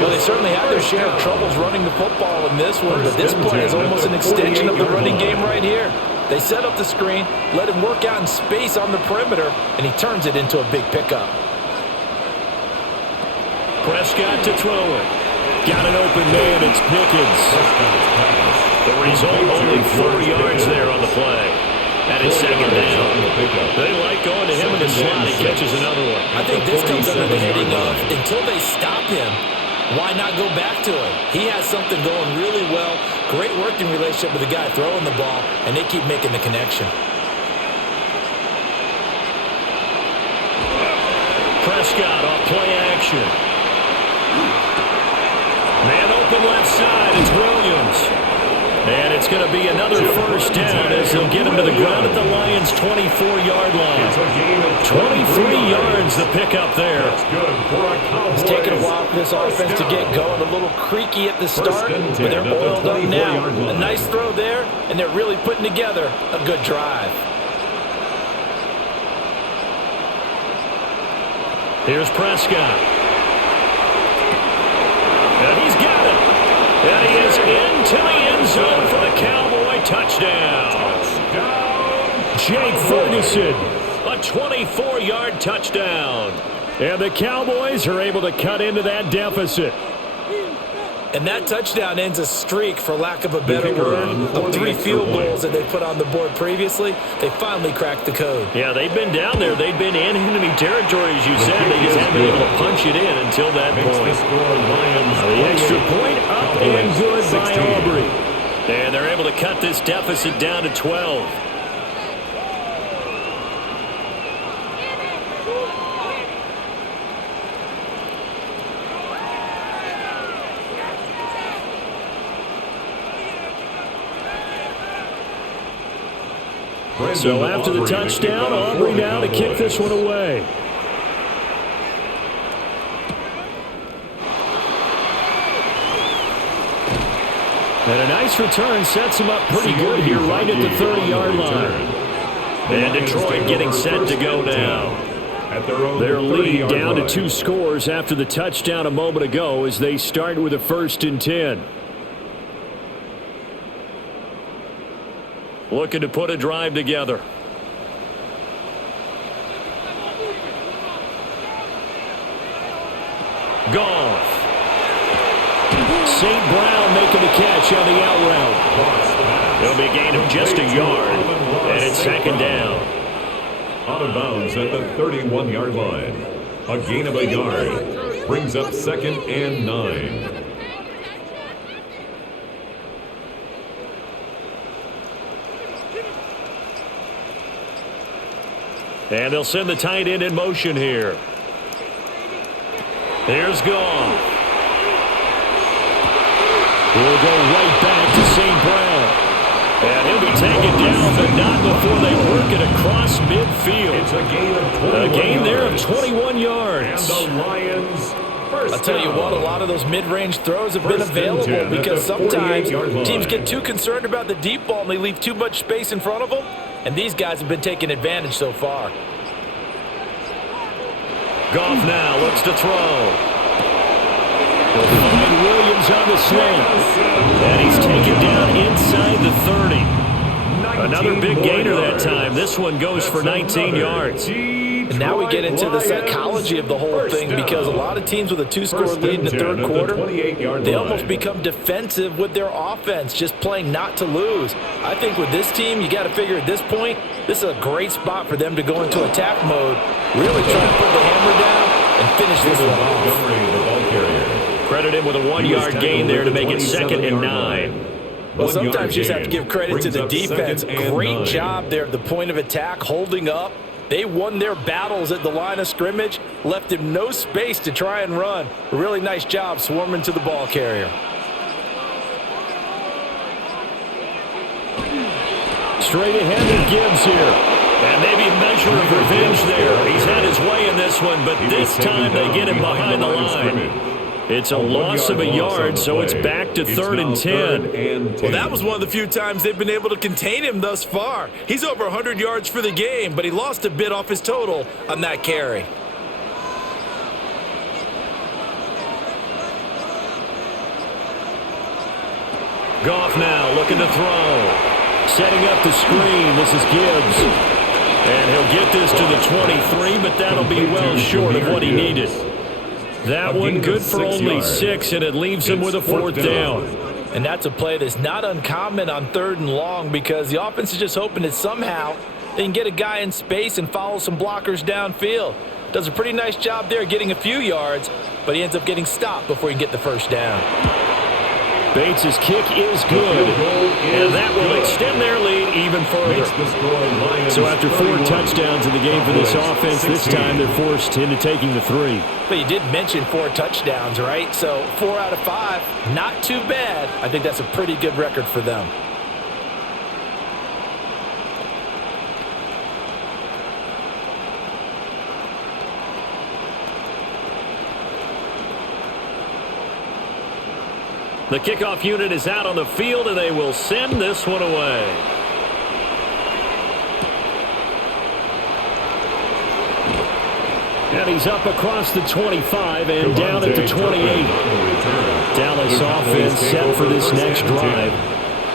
Well, they certainly had their share of troubles running the football in this one, but this play is almost an extension of the running game right here. They set up the screen, let him work out in space on the perimeter, and he turns it into a big pickup. Prescott to throw it. Got an open man. It's Pickens. The result, only 4 yards there on the play. And it's second down. They like going to him in the slot. He catches another one. I think this comes under the heading of, until they stop him, why not go back to him? He has something going really well. Great working relationship with the guy throwing the ball, and they keep making the connection. Prescott off play action. Man open left side. It's Williams. And it's going to be another first down as he'll get him to the ground at the Lions' 24-yard line. 23 yards the pickup there. It's taken a while for this offense to get going. A little creaky at the start, but they're oiled up now. A nice throw there, and they're really putting together a good drive. Here's Prescott. And he's got it. And he is into the end zone for the Cowboy touchdown. Jake Ferguson, a 24-yard touchdown. And the Cowboys are able to cut into that deficit. And that touchdown ends a streak, for lack of a better word, of 3 field goals that they put on the board previously. They finally cracked the code. Yeah, they've been down there. They've been in enemy territory, as you said. They just haven't been able to punch it in until that point. The extra point up and good by Aubrey. And they're able to cut this deficit down to 12. So after the touchdown, Aubrey now to kick this one away. And a nice return sets him up pretty good here right at the 30-yard line. And Detroit getting set to go now. Their lead down to 2 scores after the touchdown a moment ago as they start with a 1st and 10. Looking to put a drive together. Goff. St. Brown making the catch on the out route. It'll be a gain of just a yard, and it's second down. Out of bounds at the 31-yard line. A gain of a yard brings up 2nd and 9. And they'll send the tight end in motion here. Here's Goff. He'll go right back to St. Brown. And he'll be taken down, but not before they work it across midfield. It's a gain of 21 A gain there of yards. 21 yards. And the Lions first I'll tell you what, a lot of those mid-range throws have been available because sometimes teams get too concerned about the deep ball and they leave too much space in front of them. And these guys have been taking advantage so far. Goff now looks to throw. He'll find Williams on the slant. And he's taken down inside the 30. Another big gainer that time. This one goes for 19 yards. And now we get into the psychology of the whole thing because a lot of teams with a 2-score lead in the 3rd quarter, they almost become defensive with their offense, just playing not to lose. I think with this team, you got to figure at this point, this is a great spot for them to go into attack mode, really try to put the hammer down and finish this one off. Credit him with a 1-yard gain there to make it 2nd and 9. Well, sometimes you just have to give credit to the defense. Great job there at the point of attack, holding up. They won their battles at the line of scrimmage, left him no space to try and run. A really nice job swarming to the ball carrier. Straight ahead to Gibbs here. And maybe a measure of revenge there. He's had his way in this one, but this time they get him behind the line. It's a loss of a yard, so it's back to 3rd and 10. Well, that was one of the few times they've been able to contain him thus far. He's over 100 yards for the game, but he lost a bit off his total on that carry. Goff now looking to throw. Setting up the screen. This is Gibbs. And he'll get this to the 23, but that'll be well short of what he needed. That one good for only 6, and it leaves him with a fourth down. And that's a play that's not uncommon on 3rd and long because the offense is just hoping that somehow they can get a guy in space and follow some blockers downfield. Does a pretty nice job there getting a few yards, but he ends up getting stopped before he can get the first down. Bates' kick is good, and that will extend their lead even further. So after 4 touchdowns in the game for this offense, this time they're forced into taking the 3. But you did mention 4 touchdowns, right? So 4 out of 5, not too bad. I think that's a pretty good record for them. The kickoff unit is out on the field, and they will send this one away. And he's up across the 25 and down at the 28. Dallas offense set for this next drive.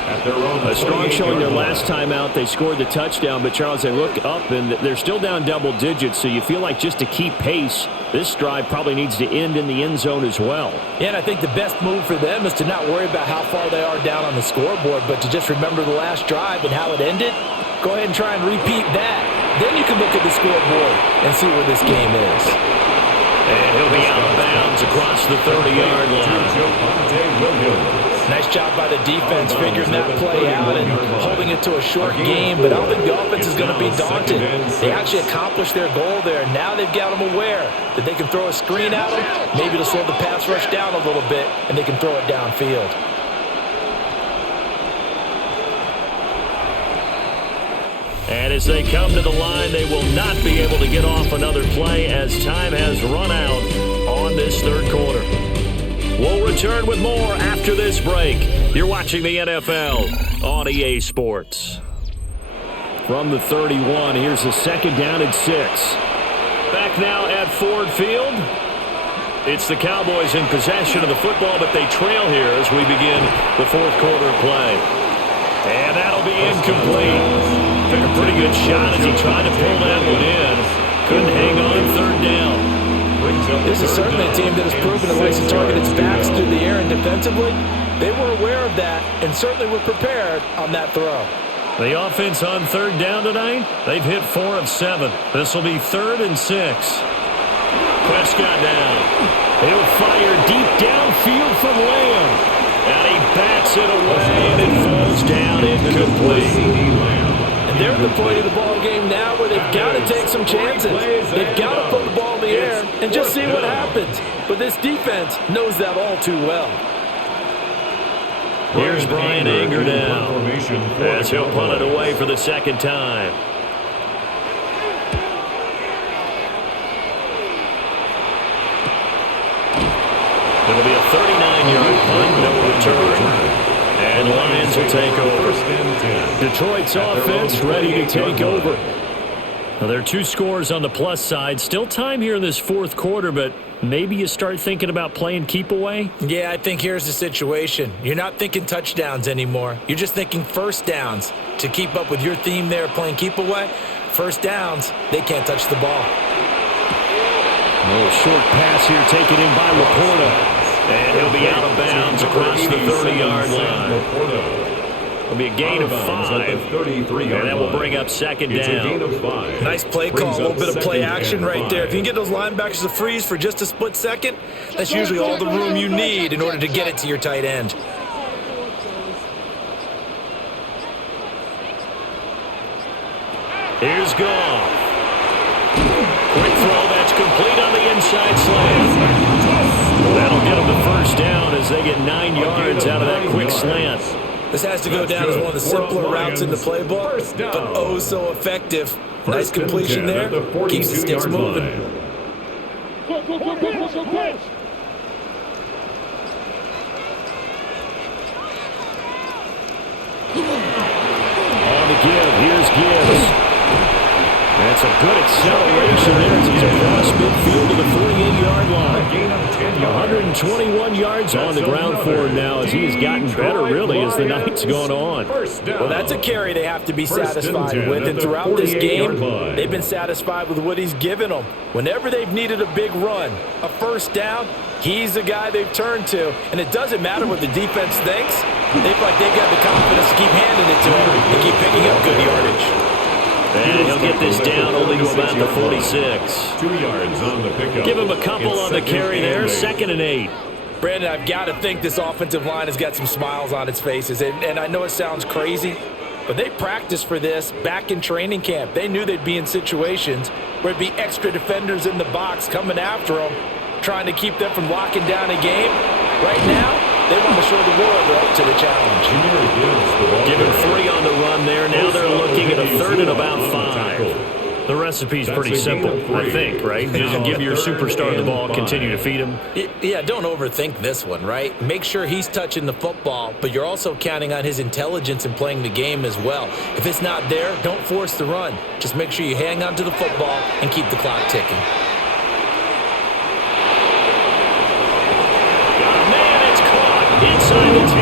A strong showing their last time out. They scored the touchdown, but Charles, they look up and they're still down double digits, so you feel like just to keep pace, this drive probably needs to end in the end zone as well. Yeah, and I think the best move for them is to not worry about how far they are down on the scoreboard, but to just remember the last drive and how it ended. Go ahead and try and repeat that. Then you can look at the scoreboard and see where this game is. And he'll be out of bounds across the 30-yard line. Nice job by the defense figuring that play out and holding it to a short game, but I don't think the offense is going to be daunted. They actually accomplished their goal there. Now they've got them aware that they can throw a screen at them. Maybe to slow the pass rush down a little bit, and they can throw it downfield. And as they come to the line, they will not be able to get off another play as time has run out on this 3rd quarter. We'll return with more after this break. You're watching the NFL on EA Sports. From the 31, here's a 2nd down and 6. Back now at Ford Field. It's the Cowboys in possession of the football, but they trail here as we begin the 4th quarter play. And that'll be incomplete. Took a pretty good shot as he tried to pull that one in. Couldn't hang on 3rd down. This is certainly a team that has proven it likes to target its backs through the air and defensively. They were aware of that and certainly were prepared on that throw. The offense on 3rd down tonight, they've hit 4 of 7. This will be 3rd and 6. Prescott down. He'll fire deep downfield from Lamb. And he bats it away and it falls down incomplete. They're at the point of the ball game now where they've got to take some chances. They've got to put the ball in the air and just see what happens. But this defense knows that all too well. Here's Brian Anger now as he'll punt it away for the 2nd time. It'll be a 39-yard punt, no return. And Lions will take over. Detroit's offense ready to take over. Well, there are 2 scores on the plus side. Still time here in this 4th quarter, but maybe you start thinking about playing keep away? Yeah, I think here's the situation. You're not thinking touchdowns anymore. You're just thinking first downs. To keep up with your theme there, playing keep away, first downs, they can't touch the ball. A little short pass here taken in by Laporta. And he'll be out of bounds across the 30-yard line. It'll be a gain of 5. And that will bring up 2nd down. Nice play call, a little bit of play action right there. If you can get those linebackers to freeze for just a split second, that's usually all the room you need in order to get it to your tight end. Here's Goff. Quick throw that's complete on the inside slant. That'll get them the first down as they get 9 yards out of that quick slant. This has to go down as one of the simpler routes in the playbook, but oh so effective. Nice completion there, keeps the sticks moving. On the give, here's Gibbs. That's some good acceleration there as he's across midfield to the 48-yard line. 121 yards on the ground for him now as he has gotten better, really, as the night's gone on. Well, that's a carry they have to be satisfied with, and throughout this game, they've been satisfied with what he's given them. Whenever they've needed a big run, a first down, he's the guy they've turned to, and it doesn't matter what the defense thinks. They feel like they've got the confidence to keep handing it to him and keep picking up good yardage. And he'll get this down only to about the 46. 2 yards on the pickup. Give him a couple on the carry there, 2nd and 8. Brandon, I've got to think this offensive line has got some smiles on its faces, and I know it sounds crazy, but they practiced for this back in training camp. They knew they'd be in situations where it'd be extra defenders in the box coming after them, trying to keep them from locking down a game. Right now, they want to show the world they're up to the challenge. Give him 3 on the run there. Now they're looking at a 3rd and about 5. The recipe's pretty simple, I think, right? Just give your superstar the ball, continue to feed him. Yeah, don't overthink this one, right? Make sure he's touching the football, but you're also counting on his intelligence in playing the game as well. If it's not there, don't force the run. Just make sure you hang on to the football and keep the clock ticking. Inside the 10.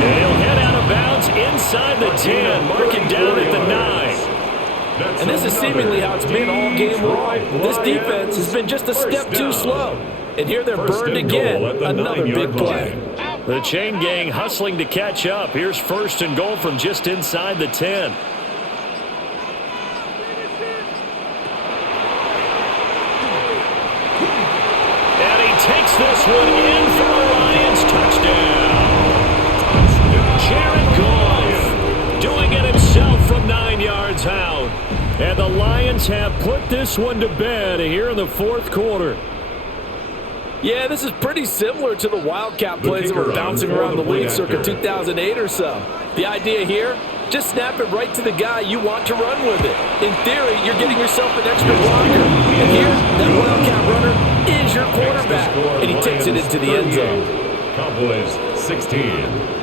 And he'll head out of bounds inside the 10. Mark it down at the 9. And this is seemingly how it's been all game long. This defense has been just a step too slow. And here they're burned again. Another big play. The chain gang hustling to catch up. Here's 1st and goal from just inside the 10. And he takes this one in for a Lions touchdown. Jared Goff doing it himself from 9 yards out. And the Lions have put this one to bed here in the 4th quarter. Yeah, this is pretty similar to the Wildcat plays that were bouncing around the league circa 2008 or so. The idea here, just snap it right to the guy you want to run with it. In theory, you're getting yourself an extra blocker. And here, that Wildcat runner is your quarterback. And he takes it into the end zone. Cowboys 16.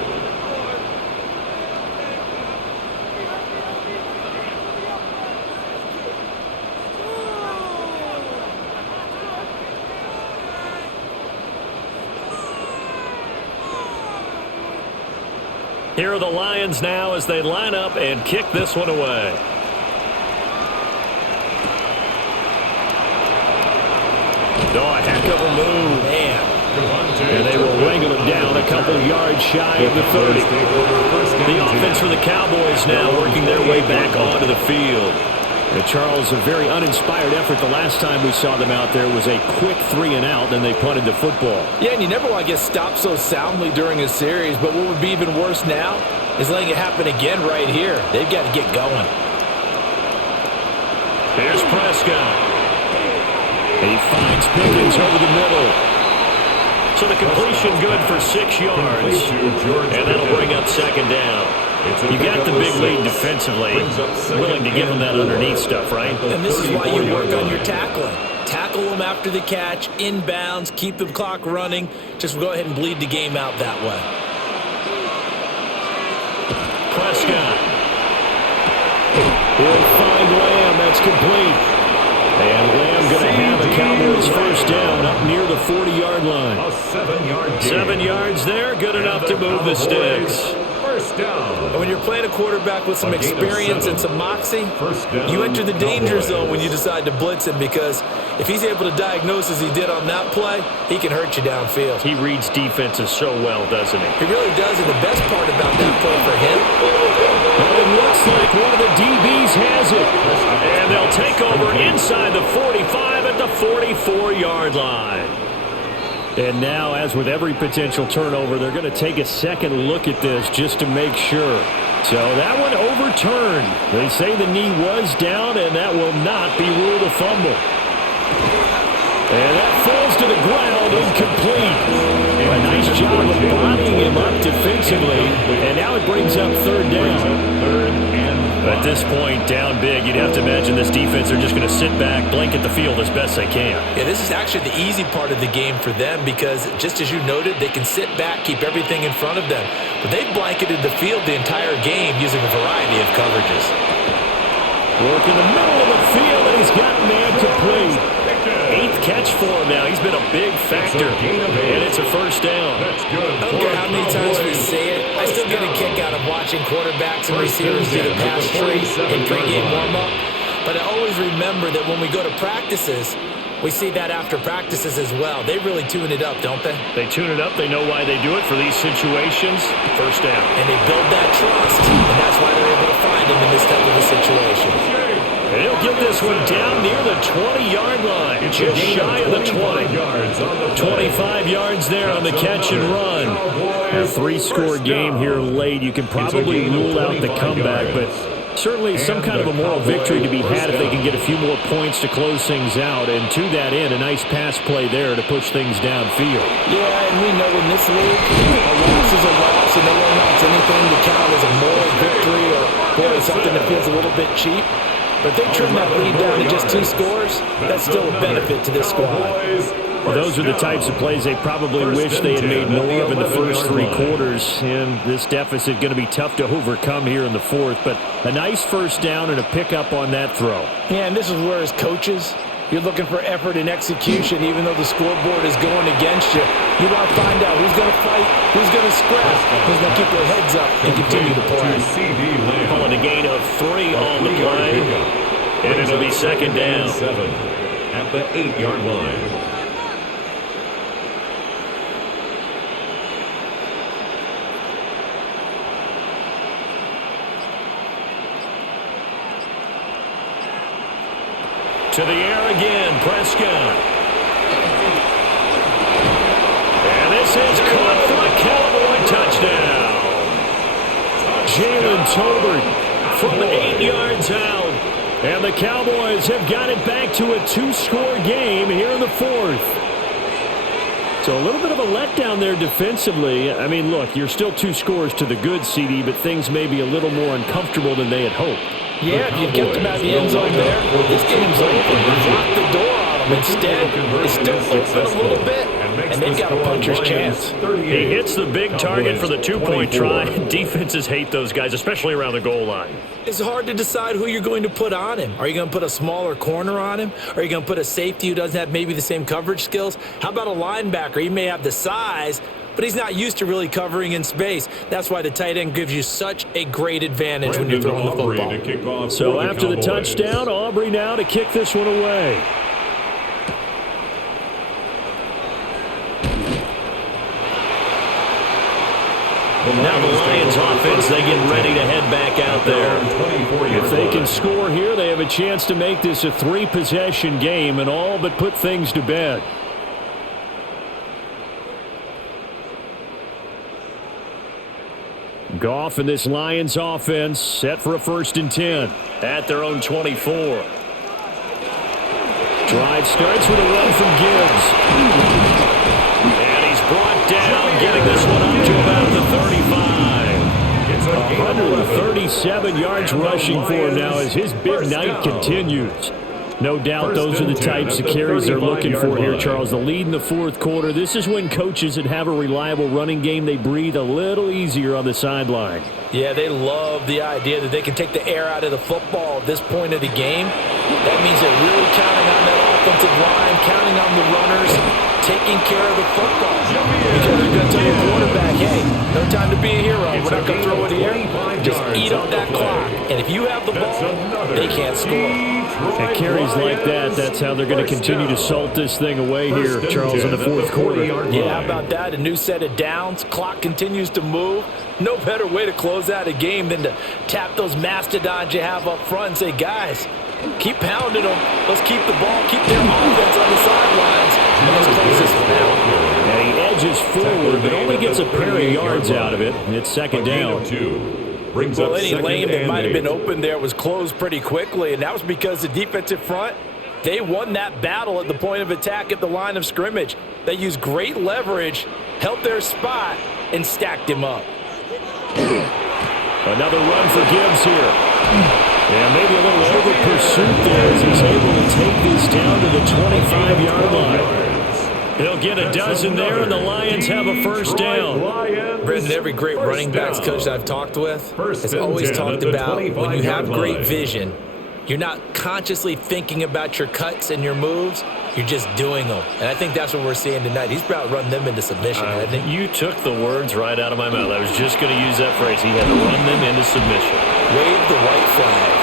Here are the Lions now as they line up and kick this one away. Oh, a heck of a move. Man. And they will wrangle him down a couple yards shy of the 30. The offense for the Cowboys now working their way back onto the field. And Charles, a very uninspired effort the last time we saw them out there was a quick 3 and out, then they punted the football. Yeah, and you never want to get stopped so soundly during a series, but what would be even worse now is letting it happen again right here. They've got to get going. Here's Prescott. He finds Pickens over the middle. So the completion good for 6 yards. And that'll bring up 2nd down. You got the big lead defensively, willing to give them that underneath stuff, right? And this is why you work on your tackling. Tackle them after the catch, inbounds, keep the clock running. Just go ahead and bleed the game out that way. Prescott. He'll find Lamb. That's complete. And Lamb going to have a Cowboys first down up near the 40-yard line. A 7-yard gain. 7 yards there, good enough to move the sticks. First down. And when you're playing a quarterback with some experience and some moxie, you enter the danger zone when you decide to blitz him, because if he's able to diagnose as he did on that play, he can hurt you downfield. He reads defenses so well, doesn't he? He really does, and the best part about that play for him, well, it looks like one of the DBs has it. And they'll take over inside the 45 at the 44-yard line. And now, as with every potential turnover, they're going to take a second look at this just to make sure. So that one overturned. They say the knee was down, and that will not be ruled a fumble. And that falls to the ground, incomplete. A nice job of bodying him up defensively, and now it brings up 3rd down. At this point, down big, you'd have to imagine this defense are just going to sit back, blanket the field as best they can. Yeah, this is actually the easy part of the game for them, because just as you noted, they can sit back, keep everything in front of them. But they've blanketed the field the entire game using a variety of coverages. Working the middle of the field, and he's got a man complete. 8th catch for him now. He's been a big factor, and it's a first down. I don't care how many times we say it, I still get a kick out of watching quarterbacks and receivers do the pass tree in pregame warm-up. But I always remember that when we go to practices, we see that after practices as well. They really tune it up, don't they? They tune it up. They know why they do it for these situations. First down. And they build that trust, and that's why they're able to find him in this type of a situation. And he'll get this one down near the 20-yard line, just shy of the 20. 25 yards there on the catch and run. A 3-score game here late. You can probably rule out the comeback, but certainly some kind of a moral victory to be had if they can get a few more points to close things out. And to that end, a nice pass play there to push things downfield. Yeah, and we know in this league, a loss is a loss, and no one wants anything to count as a moral victory or, boy, something that feels a little bit cheap. But if they trim that lead down to just 2 scores, that's still a benefit to this squad. Well, those are the types of plays they probably wish they had made more of in the first 3 quarters. And this deficit going to be tough to overcome here in the 4th. But a nice first down and a pickup on that throw. Yeah, and this is where as coaches, you're looking for effort and execution. Even though the scoreboard is going against you, you want to find out who's going to fight, who's going to scrap, who's going to keep their heads up and continue to play. Calling a gain of 3 on the play. And it'll be second down. 7 at the 8-yard line. To the air again, Prescott. And this is caught for a Cowboy touchdown. Jalen Tolbert from 8 yards out. And the Cowboys have got it back to a 2-score game here in the 4th. So a little bit of a letdown there defensively. I mean, look, you're still 2 scores to the good, CD, but things may be a little more uncomfortable than they had hoped. Yeah, if you kept them at the end zone there, this game's over. You locked the door on them. Instead, it's still open a little bit, and they've got a puncher's chance. He hits the big target for the 2-point try. Defenses hate those guys, especially around the goal line. It's hard to decide who you're going to put on him. Are you going to put a smaller corner on him? Are you going to put a safety who doesn't have maybe the same coverage skills? How about a linebacker? He may have the size, but he's not used to really covering in space. That's why the tight end gives you such a great advantage when you're throwing the football. So after the touchdown, Aubrey now to kick this one away. Now the Lions offense, they get ready to head back out there. If they can score here, they have a chance to make this a 3-possession game and all but put things to bed. Goff and this Lions offense set for a 1st and 10 at their own 24. Drive starts with a run from Gibbs. And he's brought down, getting this one up to about the 35. 137 yards rushing for him now as his big night continues. No doubt those are the types of carries they're looking for here, Charles. The lead in the 4th quarter. This is when coaches that have a reliable running game, they breathe a little easier on the sideline. Yeah, they love the idea that they can take the air out of the football at this point of the game. That means they're really counting on that offensive line, counting on the runners, taking care of the football. Because they're going to tell your quarterback, hey, no time to be a hero. We're not going to throw it here. Just eat up that clock. And if you have the ball, they can't score. And carries like that, that's how they're going to continue to salt this thing away here, Charles, in the 4th quarter. Yeah, how about that? A new set of downs. Clock continues to move. No better way to close out a game than to tap those mastodons you have up front and say, guys, keep pounding them. Let's keep the ball, keep their offense on the sidelines, and let's close this one out. And he edges forward, but only gets a pair of yards out of it. And it's second down. Well, any lane that might have been open there was closed pretty quickly, and that was because the defensive front, they won that battle at the point of attack at the line of scrimmage. They used great leverage, held their spot, and stacked him up. Another run for Gibbs here. And maybe a little over pursuit there as he's able to take this down to the 25-yard line. He'll get a dozen there, and the Lions have a first down. Brendan, every great running backs coach that I've talked with has always talked about when you have great vision, You're not consciously thinking about your cuts and your moves. You're just doing them. And I think that's what we're seeing tonight. He's about to run them into submission. I think you took the words right out of my mouth. I was just going to use that phrase. He had to run them into submission. Wave the white flag.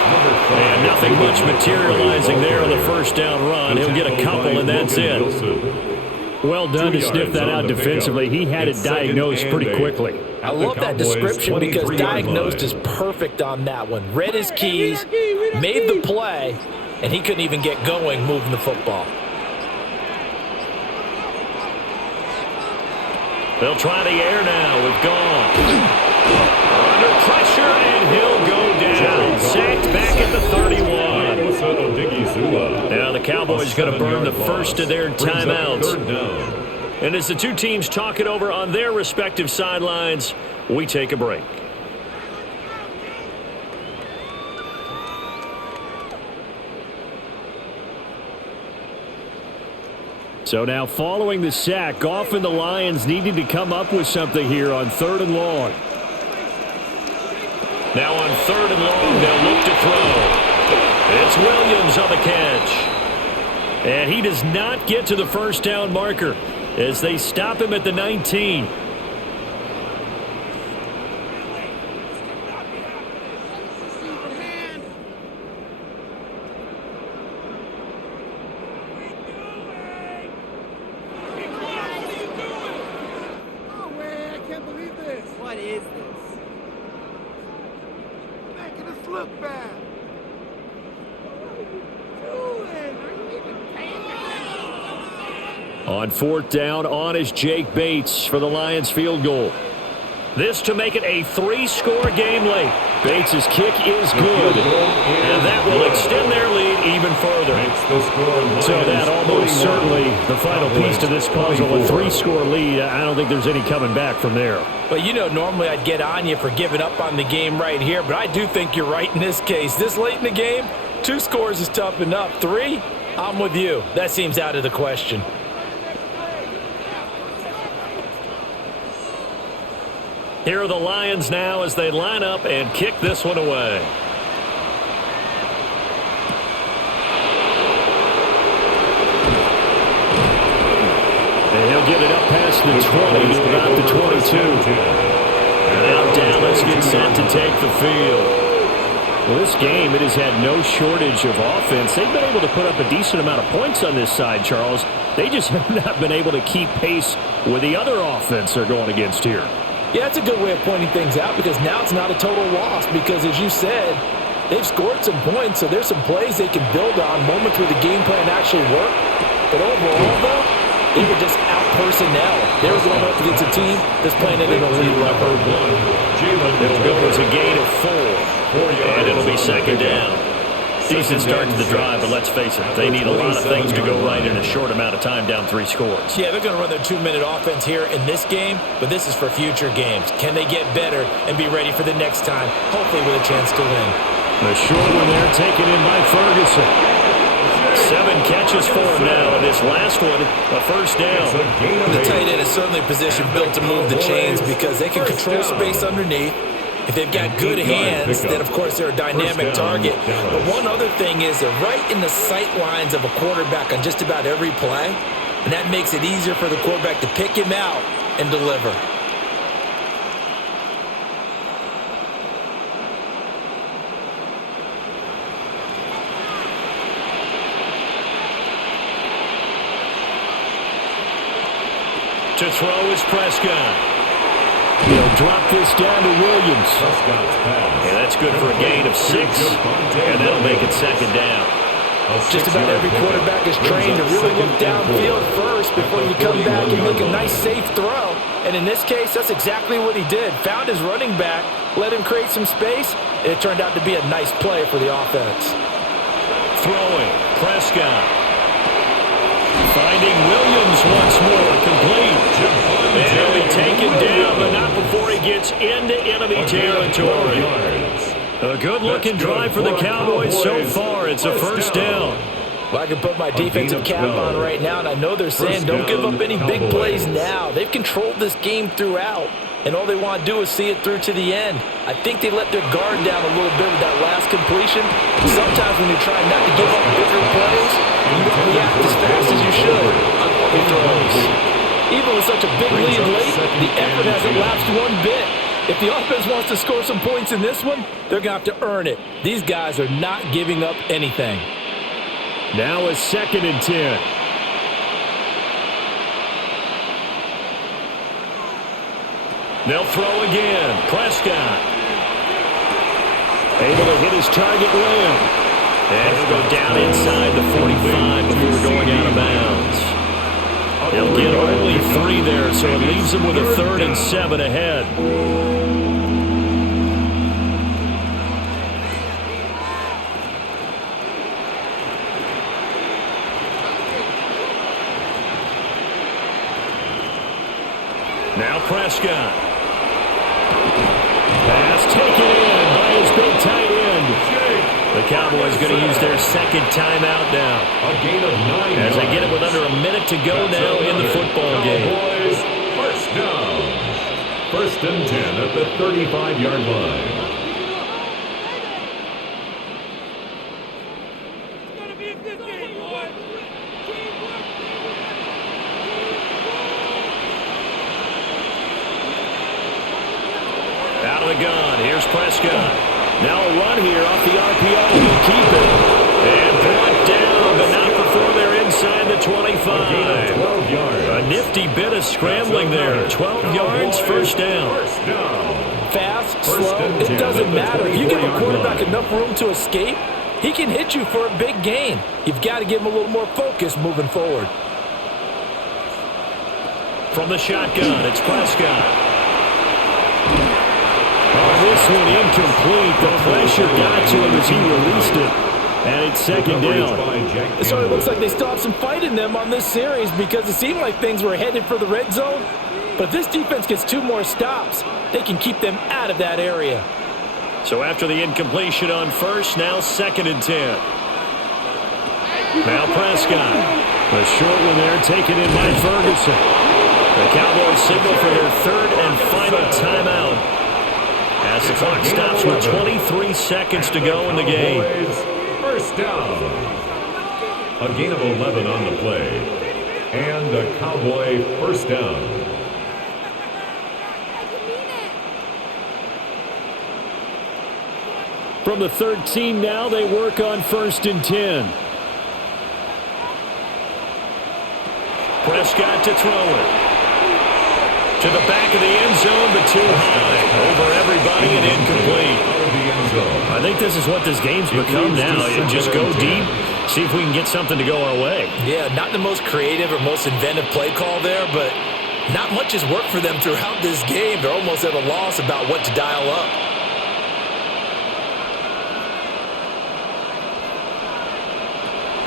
And nothing much materializing there on the first down run. He'll get a couple, and that's it. Well done to sniff that out defensively. He had it diagnosed pretty quickly. I love that description because diagnosed is perfect on that one. Read his keys, made the play, and he couldn't even get going moving the football. They'll try the air now with Gone. Under pressure, and he'll go down. Sacked back at the 31. Now the Cowboys going to burn the first of their timeouts. And as the two teams talk it over on their respective sidelines, we take a break. So now following the sack, Goff and the Lions needing to come up with something here on 3rd and long. Now on 3rd and long, they'll look to throw. It's Williams on the catch. And he does not get to the first down marker as they stop him at the 19. What is this? Making us look bad. On 4th down, on is Jake Bates for the Lions field goal. This to make it a 3-score game late. Bates' kick is good, and that will extend their lead even further. So that almost certainly the final piece to this puzzle, a 3-score lead. I don't think there's any coming back from there. But you know, normally I'd get on you for giving up on the game right here, but I do think you're right in this case. This late in the game, 2 scores is tough enough. 3, I'm with you. That seems out of the question. Here are the Lions now as they line up and kick this one away. And he'll get it up past the 20 to about the 22. And now Dallas gets set to take the field. Well, this game, it has had no shortage of offense. They've been able to put up a decent amount of points on this side, Charles. They just have not been able to keep pace with the other offense they're going against here. Yeah, that's a good way of pointing things out because now it's not a total loss because, as you said, they've scored some points, so there's some plays they can build on, moments where the game plan actually worked. But overall, though, they were just out-personnel. They were going up against a team that's playing at an elite level. It'll go as a gain of 4, and it'll be 2nd down. Decent start to the drive, but let's face it, they need a lot of things to go right in a short amount of time, down 3 scores. Yeah, they're going to run their 2-minute offense here in this game, but this is for future games. Can they get better and be ready for the next time, hopefully with a chance to win? The short one there taken in by Ferguson. 7 catches for him now, and this last one, a first down. The tight end is certainly a position built to move the chains because they can control space underneath. If they've got good hands, then, of course, they're a dynamic target. But one other thing is they're right in the sight lines of a quarterback on just about every play, and that makes it easier for the quarterback to pick him out and deliver. To throw is Prescott. He'll drop this down to Williams. And that's good for a gain of 6, and that'll make it 2nd down. Just about every quarterback is trained to really look downfield first before you come back and make a nice, safe throw. And in this case, that's exactly what he did. Found his running back, let him create some space, and it turned out to be a nice play for the offense. Throwing, Prescott. Finding Williams once more, complete. And he'll be taken down, but not before he gets into enemy territory. A good-looking drive for the Cowboys so far. It's a first down. Well, I can put my defensive cap on right now, and I know they're saying don't give up any big plays now. They've controlled this game throughout. and all they want to do is see it through to the end. I think they let their guard down a little bit with that last completion. Sometimes when you're trying not to give up bigger plays, you don't react as fast as you should on all your throws. Even with such a big lead late, the effort hasn't lapsed one bit. If the offense wants to score some points in this one, they're going to have to earn it. These guys are not giving up anything. Now a 2nd and 10. They'll throw again. Prescott. Able to hit his target limb. And he'll go down inside the 45 before going out of bounds. He'll get only 3 there, so it leaves him with a 3rd and 7 ahead. Now Prescott. Pass taken in by his big tight end. The Cowboys going to use their 2nd timeout now. A gain of 9 as they get it with under a minute to go now in the football game. Cowboys first down. 1st and 10 at the 35-yard line. Out of the gun, here's Prescott. Now a run here off the RPO. He'll keep it. And brought down, but not before they're inside the 25. 12 yards. A nifty bit of scrambling there. 12 yards, first down. Fast, slow, it doesn't matter. If you give a quarterback enough room to escape, he can hit you for a big gain. You've got to give him a little more focus moving forward. From the shotgun, it's Prescott. Oh, this one incomplete. The pressure got to him as he released it. And it's 2nd down. It sort of looks like they still have some fight in them on this series because it seemed like things were headed for the red zone. But if this defense gets 2 more stops, they can keep them out of that area. So after the incompletion on first, now 2nd and 10. Now Prescott. A short one there taken in by Ferguson. The Cowboys signal for their 3rd and final timeout as the clock stops with 23 seconds to go in the game. First down. A gain of 11 on the play. And a Cowboy first down. From the 13 now, they work on 1st and 10. Prescott to throw it. To the back of the end zone, but too high. Over everybody and incomplete. I think this is what this game's become now. You just go deep, see if we can get something to go our way. Yeah, not the most creative or most inventive play call there, but not much has worked for them throughout this game. They're almost at a loss about what to dial up.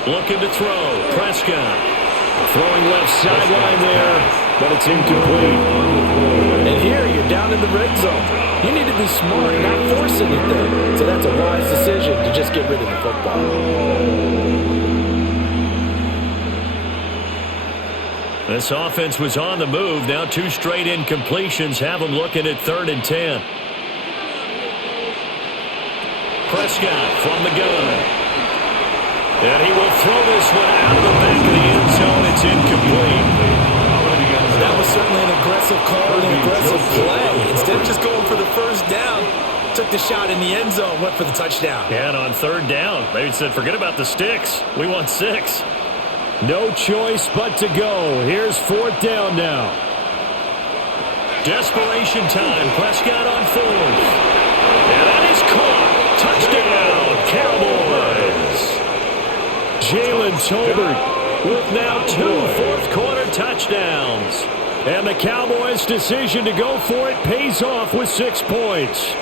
Looking to throw. Prescott. Throwing left sideline there, but it's incomplete. And here you're down in the red zone. You need to be smart and not force anything. So that's a wise decision to just get rid of the football. This offense was on the move. Now 2 straight incompletions have them looking at 3rd and 10. Prescott from the gun. And he will throw this one out of the back of the end zone. It's incomplete. That was certainly an aggressive call and an aggressive play. Instead of just going for the first down, took the shot in the end zone, went for the touchdown. And on 3rd down, they said, forget about the sticks. We want 6. No choice but to go. Here's 4th down now. Desperation time. Prescott on 4th. And that is caught. Touchdown, Cowboys. Jalen Tolbert with now 2 fourth-quarter touchdowns. And the Cowboys' decision to go for it pays off with 6 points.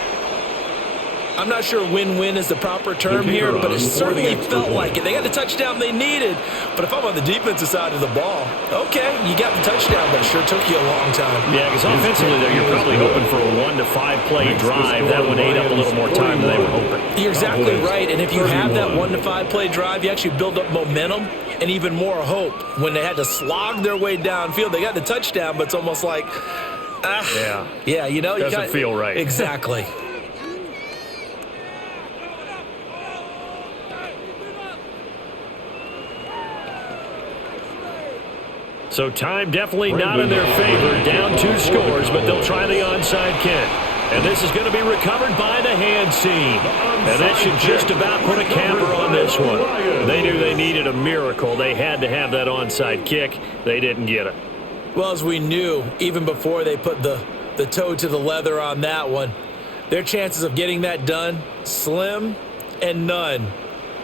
I'm not sure win-win is the proper term here, but it certainly felt like it. They got the touchdown they needed, but if I'm on the defensive side of the ball, okay, you got the touchdown, but it sure took you a long time. Yeah, because offensively there, you're probably hoping for a 1 to 5 play drive. That one ate up a little more time than they were hoping. You're exactly right, and if you have that 1 to 5 play drive, you actually build up momentum and even more hope. When they had to slog their way downfield, they got the touchdown, but it's almost like Yeah, you know. Doesn't feel right. Exactly. So time definitely not in their favor. Down 2 scores, but they'll try the onside kick. And this is going to be recovered by the hands team. And that should just about put a capper on this one. They knew they needed a miracle. They had to have that onside kick. They didn't get it. Well, as we knew, even before they put the toe to the leather on that one, their chances of getting that done, slim and none.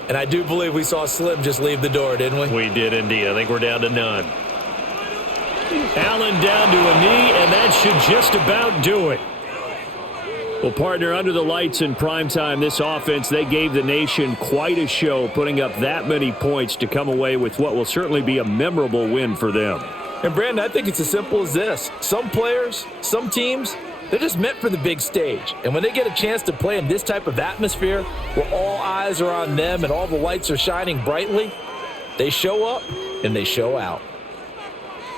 And I do believe we saw Slim just leave the door, didn't we? We did indeed. I think we're down to none. Allen down to a knee, and that should just about do it. Well, partner, under the lights in primetime, this offense, they gave the nation quite a show, putting up that many points to come away with what will certainly be a memorable win for them. And, Brandon, I think it's as simple as this. Some players, some teams, they're just meant for the big stage. And when they get a chance to play in this type of atmosphere where all eyes are on them and all the lights are shining brightly, they show up and they show out.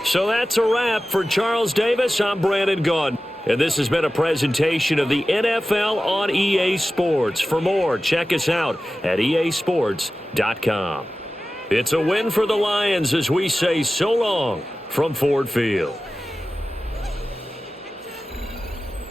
So that's a wrap. For Charles Davis, I'm Brandon Gaudin. And this has been a presentation of the NFL on EA Sports. For more, check us out at easports.com. It's a win for the Lions as we say so long from Ford Field.